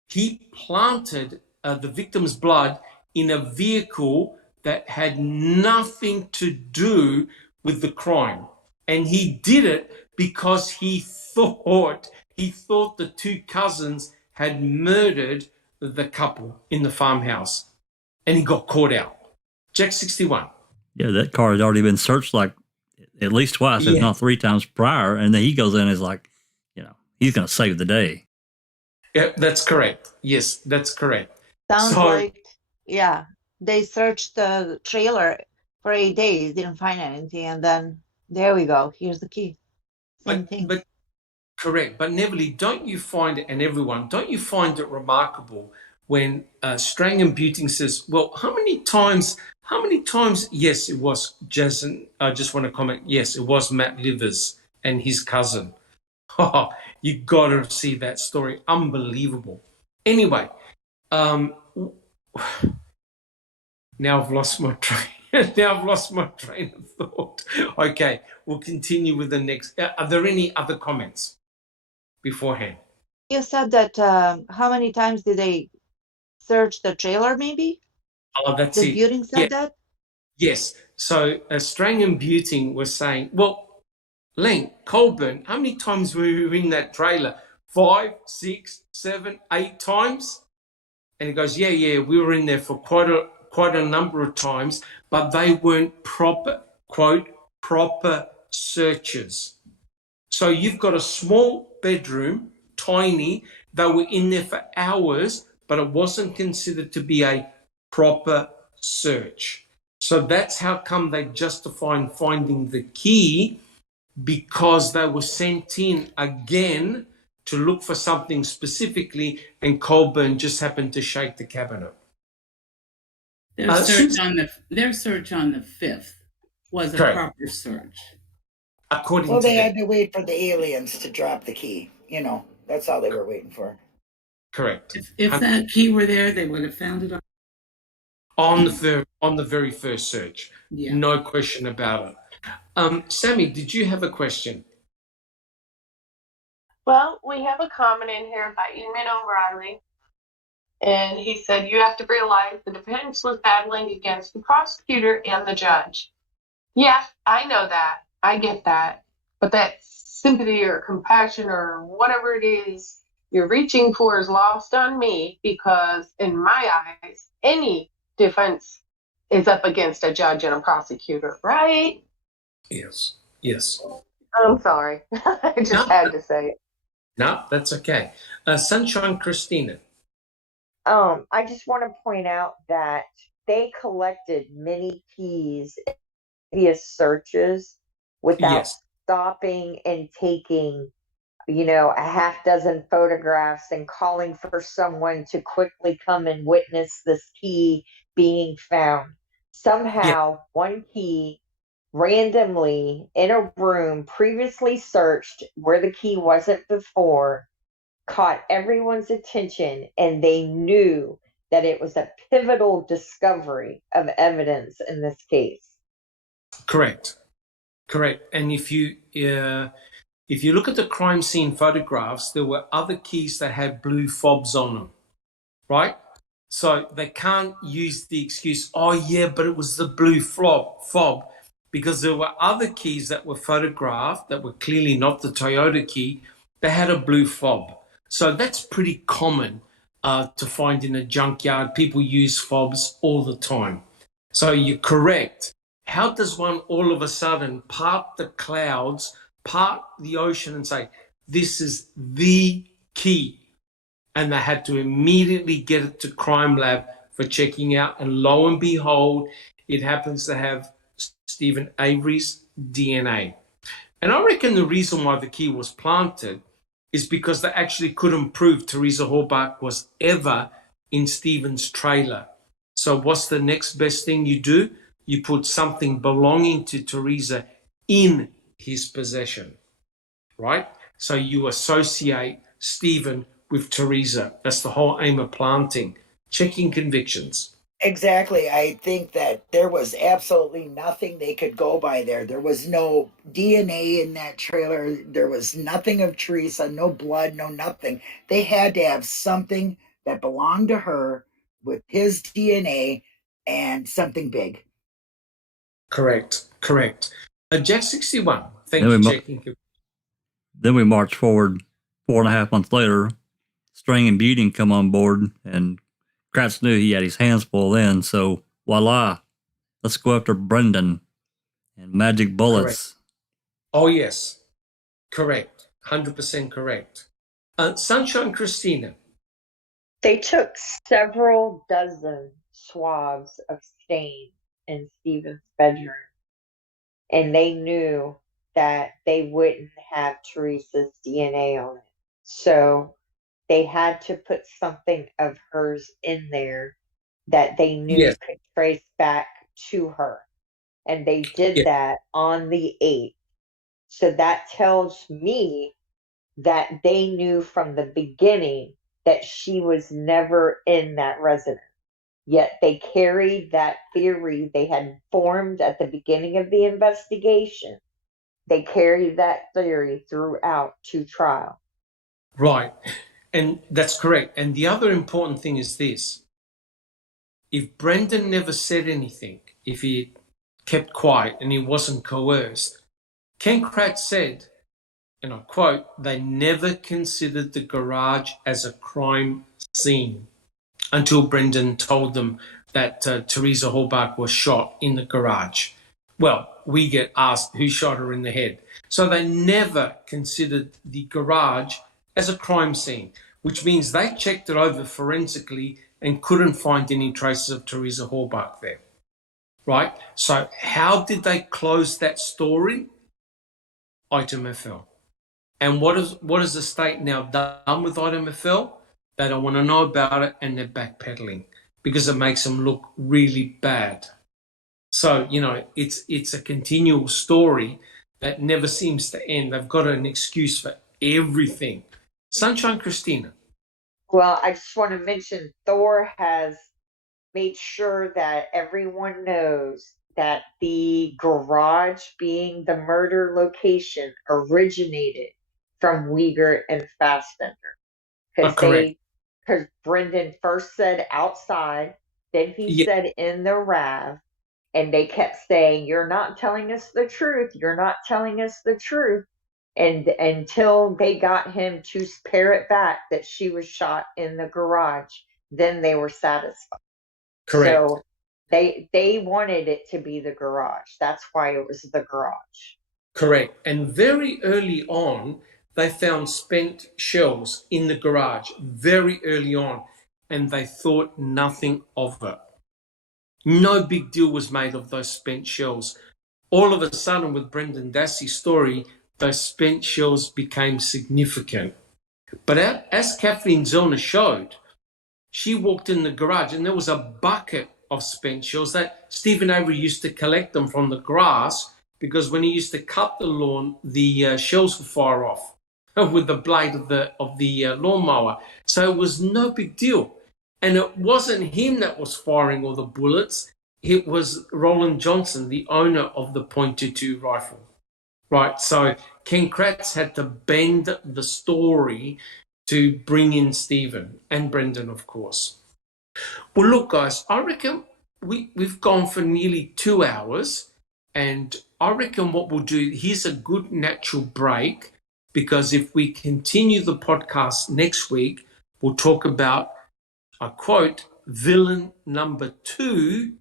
he planted the victim's blood in a vehicle that had nothing to do with the crime. And he did it because he thought the two cousins had murdered the couple in the farmhouse. And he got caught out. Jack 61. Yeah, that car had already been searched like at least twice, if not 3 times prior. And then he goes in and is like, you know, he's going to save the day. Yeah, that's correct. Yes, that's correct. Sounds like, yeah, they searched the trailer for 8 days, didn't find anything. And then there we go. Here's the key. Same thing. But correct. But Neverly, don't you find it, and everyone, don't you find it remarkable when Strang and Buting says, well, how many times, yes, it was Jason. I just want to comment, yes, it was Matt Livers and his cousin. Oh, you got to see that story. Unbelievable. Anyway, now I've lost my train. Now I've lost my train of thought. Okay, we'll continue with the next. Are there any other comments beforehand? You said that how many times did they search the trailer, maybe? Oh, that's The it. Buting said that? Yes. So Strang and Buting was saying, well, Len, Colburn, how many times were you in that trailer? 5, 6, 7, 8 times? And he goes, yeah, we were in there for quite a number of times, but they weren't proper, quote, proper searches. So you've got a small bedroom, tiny, they were in there for hours, but it wasn't considered to be a proper search. So that's how come they justified finding the key, because they were sent in again to look for something specifically, and Colburn just happened to shake the cabinet. Their search on the 5th was a proper search. According well, to they them. had to wait for the aliens to drop the key. You know, that's all they were waiting for. Correct. If that key were there, they would have found it on the very first search. Yeah. No question about it. Sammy, did you have a question? Well, we have a comment in here by Eamon O'Reilly. And he said, you have to realize the defense was battling against the prosecutor and the judge. Yeah, I know that. I get that. But that sympathy or compassion or whatever it is you're reaching for is lost on me, because in my eyes, any defense is up against a judge and a prosecutor, right? Yes. I'm sorry. I just had to say it. No, that's okay. Sunshine Christina. I just want to point out that they collected many keys via searches without stopping and taking, a half dozen photographs and calling for someone to quickly come and witness this key being found. Somehow, one key randomly in a room previously searched where the key wasn't before caught everyone's attention, and they knew that it was a pivotal discovery of evidence in this case. Correct. And if you look at the crime scene photographs, there were other keys that had blue fobs on them, right? So they can't use the excuse, oh yeah, but it was the blue fob, because there were other keys that were photographed that were clearly not the Toyota key. They had a blue fob. So that's pretty common to find in a junkyard. People use fobs all the time. So you're correct. How does one all of a sudden part the clouds, part the ocean and say, this is the key? And they had to immediately get it to crime lab for checking out. And lo and behold, it happens to have Stephen Avery's DNA. And I reckon the reason why the key was planted is because they actually couldn't prove Teresa Horbach was ever in Stephen's trailer. So what's the next best thing you do? You put something belonging to Teresa in his possession, right? So you associate Stephen with Teresa. That's the whole aim of planting, checking convictions. Exactly. I think that there was absolutely nothing they could go by there. There was no DNA in that trailer. There was nothing of Teresa, no blood, no nothing. They had to have something that belonged to her with his DNA and something big. Correct. Jack 61, thank you for checking. Then we march forward 4.5 months later. Strang and Buting come on board, and Kratz knew he had his hands full then, so voila, let's go after Brendan and magic bullets. Correct. Oh, yes. Correct. 100% correct. Sunshine Christina. They took several dozen swabs of stain in Stephen's bedroom, and they knew that they wouldn't have Teresa's DNA on it. So they had to put something of hers in there that they knew Yes. could trace back to her. And they did Yeah. that on the 8th. So that tells me that they knew from the beginning that she was never in that residence. Yet they carried that theory they had formed at the beginning of the investigation. They carried that theory throughout to trial. Right. And that's correct. And the other important thing is this. If Brendan never said anything, if he kept quiet and he wasn't coerced, Ken Kratz said, and I quote, they never considered the garage as a crime scene until Brendan told them that Teresa Hallbach was shot in the garage. Well, we get asked who shot her in the head. So they never considered the garage as a crime scene, which means they checked it over forensically and couldn't find any traces of Teresa Hallbach there. Right? So how did they close that story? Item FL. And what is the state now done with Item FL? They don't want to know about it and they're backpedaling because it makes them look really bad. So, it's a continual story that never seems to end. They've got an excuse for everything. Sunshine Christina. Well, I just want to mention Thor has made sure that everyone knows that the garage being the murder location originated from Wiegert and Fassbender. Because Brendan first said outside, then he said in the RAV, and they kept saying, you're not telling us the truth, you're not telling us the truth. And until they got him to parrot back that she was shot in the garage, then they were satisfied. Correct. So they wanted it to be the garage. That's why it was the garage. Correct. And very early on, they found spent shells in the garage, very early on, and they thought nothing of it. No big deal was made of those spent shells. All of a sudden, with Brendan Dassey's story, those spent shells became significant. But as Kathleen Zellner showed, she walked in the garage and there was a bucket of spent shells that Stephen Avery used to collect them from the grass because when he used to cut the lawn, the shells would fire off with the blade of the lawnmower. So it was no big deal. And it wasn't him that was firing all the bullets. It was Roland Johnson, the owner of the .22 rifle. Right, so Ken Kratz had to bend the story to bring in Stephen and Brendan, of course. Well, look, guys, I reckon we've gone for nearly 2 hours, and I reckon what we'll do, here's a good natural break, because if we continue the podcast next week, we'll talk about, I quote, villain number 2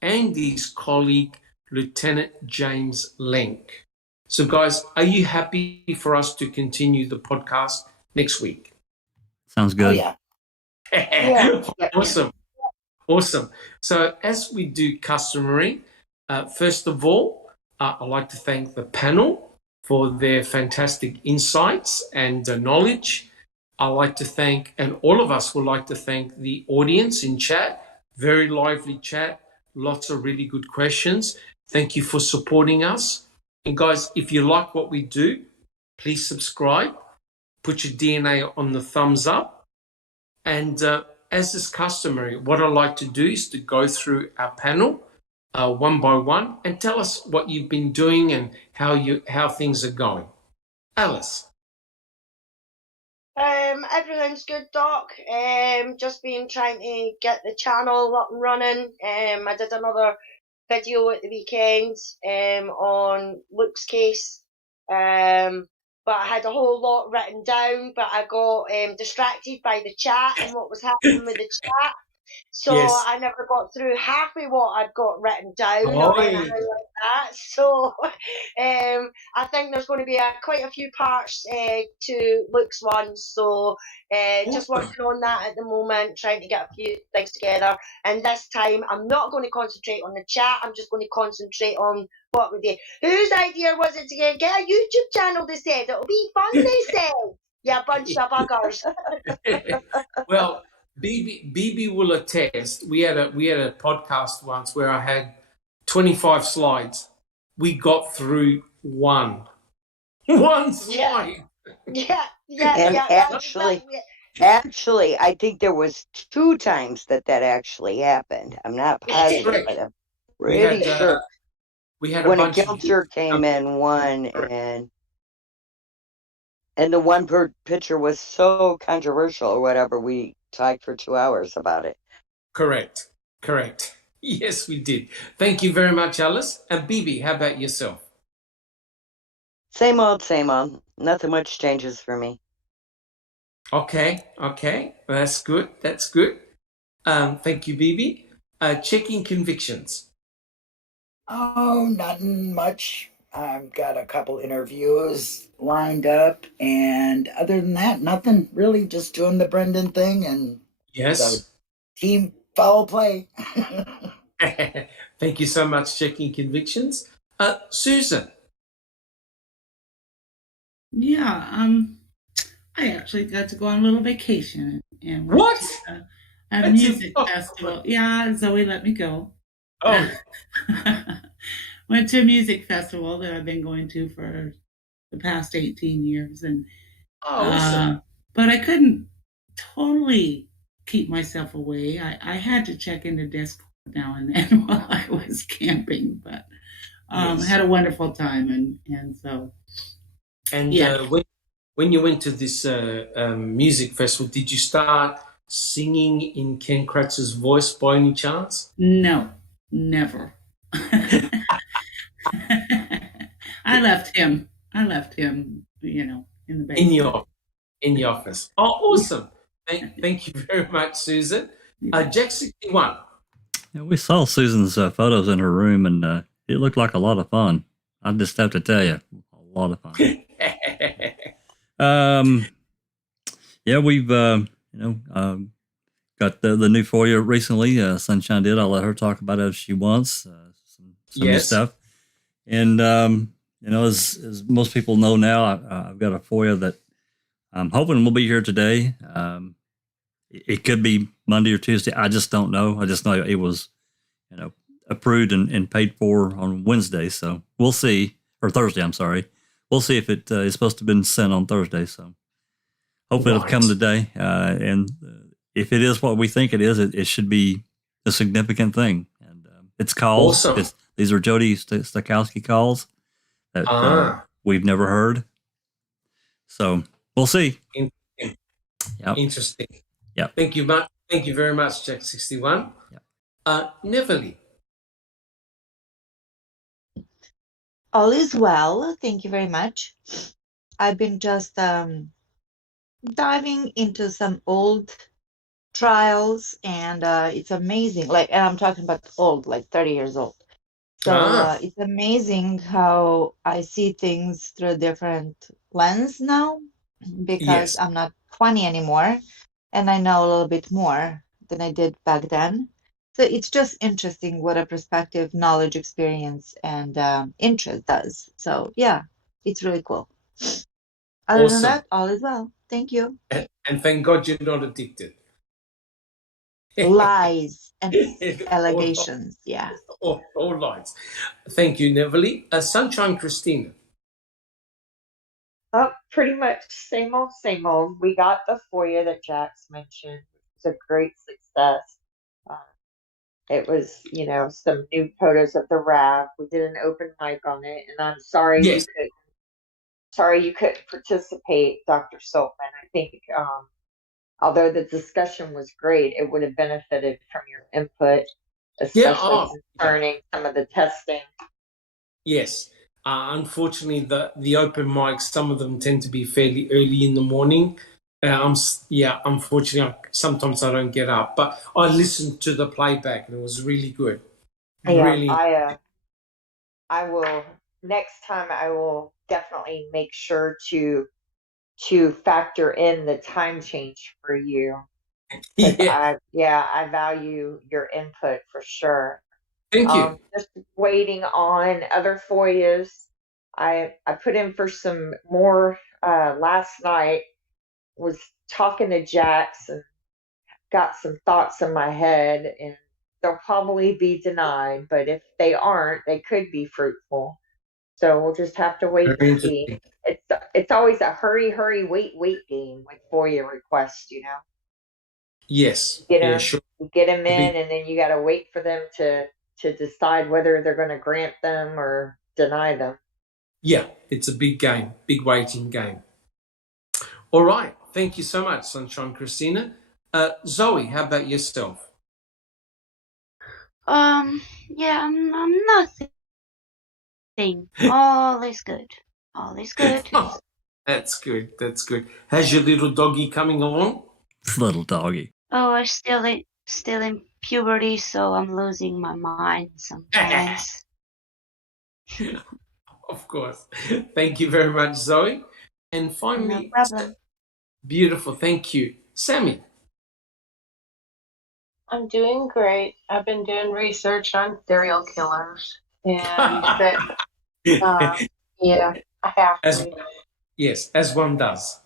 and his colleague, Lieutenant James Lenk. So, guys, are you happy for us to continue the podcast next week? Sounds good. Oh, yeah. Yeah. Awesome. So, as we do customary, first of all, I'd like to thank the panel for their fantastic insights and knowledge. I'd like to thank, and all of us would like to thank the audience in chat. Very lively chat. Lots of really good questions. Thank you for supporting us. And guys, if you like what we do, please subscribe, put your DNA on the thumbs up. And as is customary, what I like to do is to go through our panel one by one and tell us what you've been doing and how things are going. Alice. Everything's good, Doc. Just been trying to get the channel up and running. I did another video at the weekend on Luke's case, but I had a whole lot written down, but I got distracted by the chat and what was happening with the chat. So Yes. I never got through half of what I'd got written down or Oi. anything like that. So I think there's going to be quite a few parts to Luke's one. So just Awesome. working on that at the moment, trying to get a few things together. And this time I'm not going to concentrate on the chat. I'm just going to concentrate on what we did. Whose idea was it to get a YouTube channel, they said? It'll be fun, they said. Yeah, bunch of buggers. Well, BB will attest. We had a podcast once where I had 25 slides. We got through one slide. Yeah. And actually, I think there was 2 times that actually happened. I'm not positive, but I'm pretty sure. We had when a a bunch of Gelcher came in one, and the one picture was so controversial or whatever, we talked for 2 hours about it. Correct. Yes, we did. Thank you very much, Alice. And BB, how about yourself? Same old. Nothing much changes for me. Okay. That's good. Thank you, BB. Checking convictions. Oh, nothing much. I've got a couple interviews lined up, and other than that, nothing really. Just doing the Brendan thing and Yes. Team foul play. Thank you so much, Checking Convictions. Susan. Yeah, I actually got to go on a little vacation and What? To a music festival. Yeah, Zoe let me go. Oh. Went to a music festival that I've been going to for the past 18 years, and awesome. But I couldn't totally keep myself away. I had to check into Discord now and then while I was camping, but Yes. had a wonderful time, and so. And yeah. When you went to this music festival, did you start singing in Ken Kratz's voice by any chance? No, never. I left him, in the basement. In the office. Oh, awesome. Thank you very much, Susan. Jack 61. Yeah, we saw Susan's photos in her room, and it looked like a lot of fun. I just have to tell you, a lot of fun. Yeah, we've got the new FOIA recently. Sunshine did. I'll let her talk about it if she wants. Some new stuff. And as most people know now, I've got a FOIA that I'm hoping will be here today. It could be Monday or Tuesday. I just don't know. I just know it was, approved and paid for on Wednesday. So we'll see. Or Thursday, I'm sorry. We'll see if it is supposed to have been sent on Thursday. So hopefully it'll come today. And if it is what we think it is, it should be a significant thing. And it's calls. Awesome. These are Jody Stokowski calls that we've never heard. So we'll see. Interesting. Yep. Interesting. Yeah. Thank you much. Thank you very much, Jack 61. Yep. Neverly. All is well. Thank you very much. I've been just diving into some old trials, and it's amazing. And I'm talking about old, like 30 years old. So it's amazing how I see things through a different lens now, because I'm not 20 anymore, and I know a little bit more than I did back then. So it's just interesting what a perspective, knowledge, experience, and interest does. So yeah, it's really cool. Other than that, all is well. Thank you. And thank God you're not addicted. Lies and allegations, all lies. Thank you, Neverly. Sunshine Christina. Pretty much same old. We got the FOIA that Jack's mentioned. It was a great success. It was, some new photos of the RAV. We did an open mic on it, and I'm sorry you couldn't participate, Dr. Silkman. I think although the discussion was great, it would have benefited from your input, especially concerning some of the testing. Yes. Unfortunately, the open mics, some of them tend to be fairly early in the morning. Unfortunately, sometimes I don't get up, but I listened to the playback and it was really good. Yeah, Really. I will next time. I will definitely make sure to factor in the time change for you because Yeah. I value your input for sure. Thank you. Just waiting on other FOIAs. I put in for some more last night. Was talking to Jax and got some thoughts in my head, and they'll probably be denied. But if they aren't, they could be fruitful. So we'll just have to wait and Very see. interesting. It's always a hurry, wait game with FOIA requests. Yes. Get Yeah, them, sure. get them A big, in, and then you got to wait for them to decide whether they're going to grant them or deny them. yeah, it's a big game, big waiting game. All right. Thank you so much, Sunshine Christina. Zoe, how about yourself? Yeah, I'm nothing. All is good. All is good. Oh, that's good. That's good. How's your little doggy coming along? Little doggy. Oh, I'm still in puberty, so I'm losing my mind sometimes. Of course. Thank you very much, Zoe. And No finally, problem. beautiful. Thank you, Sammy. I'm doing great. I've been doing research on serial killers, and that, yeah, I have As to. yes, as one does.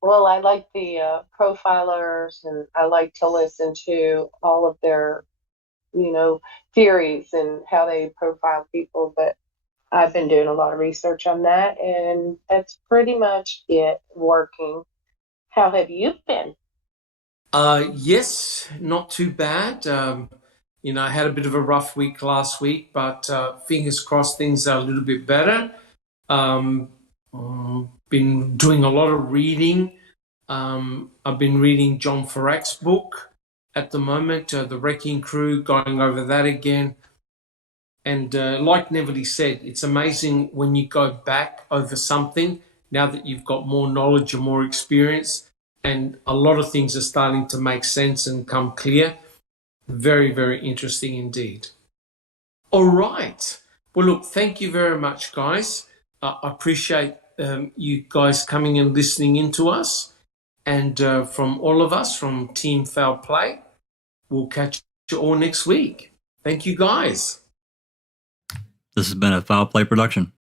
Well, I like the profilers, and I like to listen to all of their, theories and how they profile people. But I've been doing a lot of research on that, and that's pretty much it working. How have you been? Yes, not too bad. I had a bit of a rough week last week, but fingers crossed things are a little bit better. Um, been doing a lot of reading. I've been reading John Farrak's book at the moment, The Wrecking Crew, going over that again. And like Neverly said, it's amazing when you go back over something now that you've got more knowledge and more experience, and a lot of things are starting to make sense and come clear. Very, very interesting indeed. All right. Well, look, thank you very much, guys. I appreciate you guys coming and listening in to us. And from all of us from Team Foul Play, we'll catch you all next week. Thank you, guys. This has been a Foul Play production.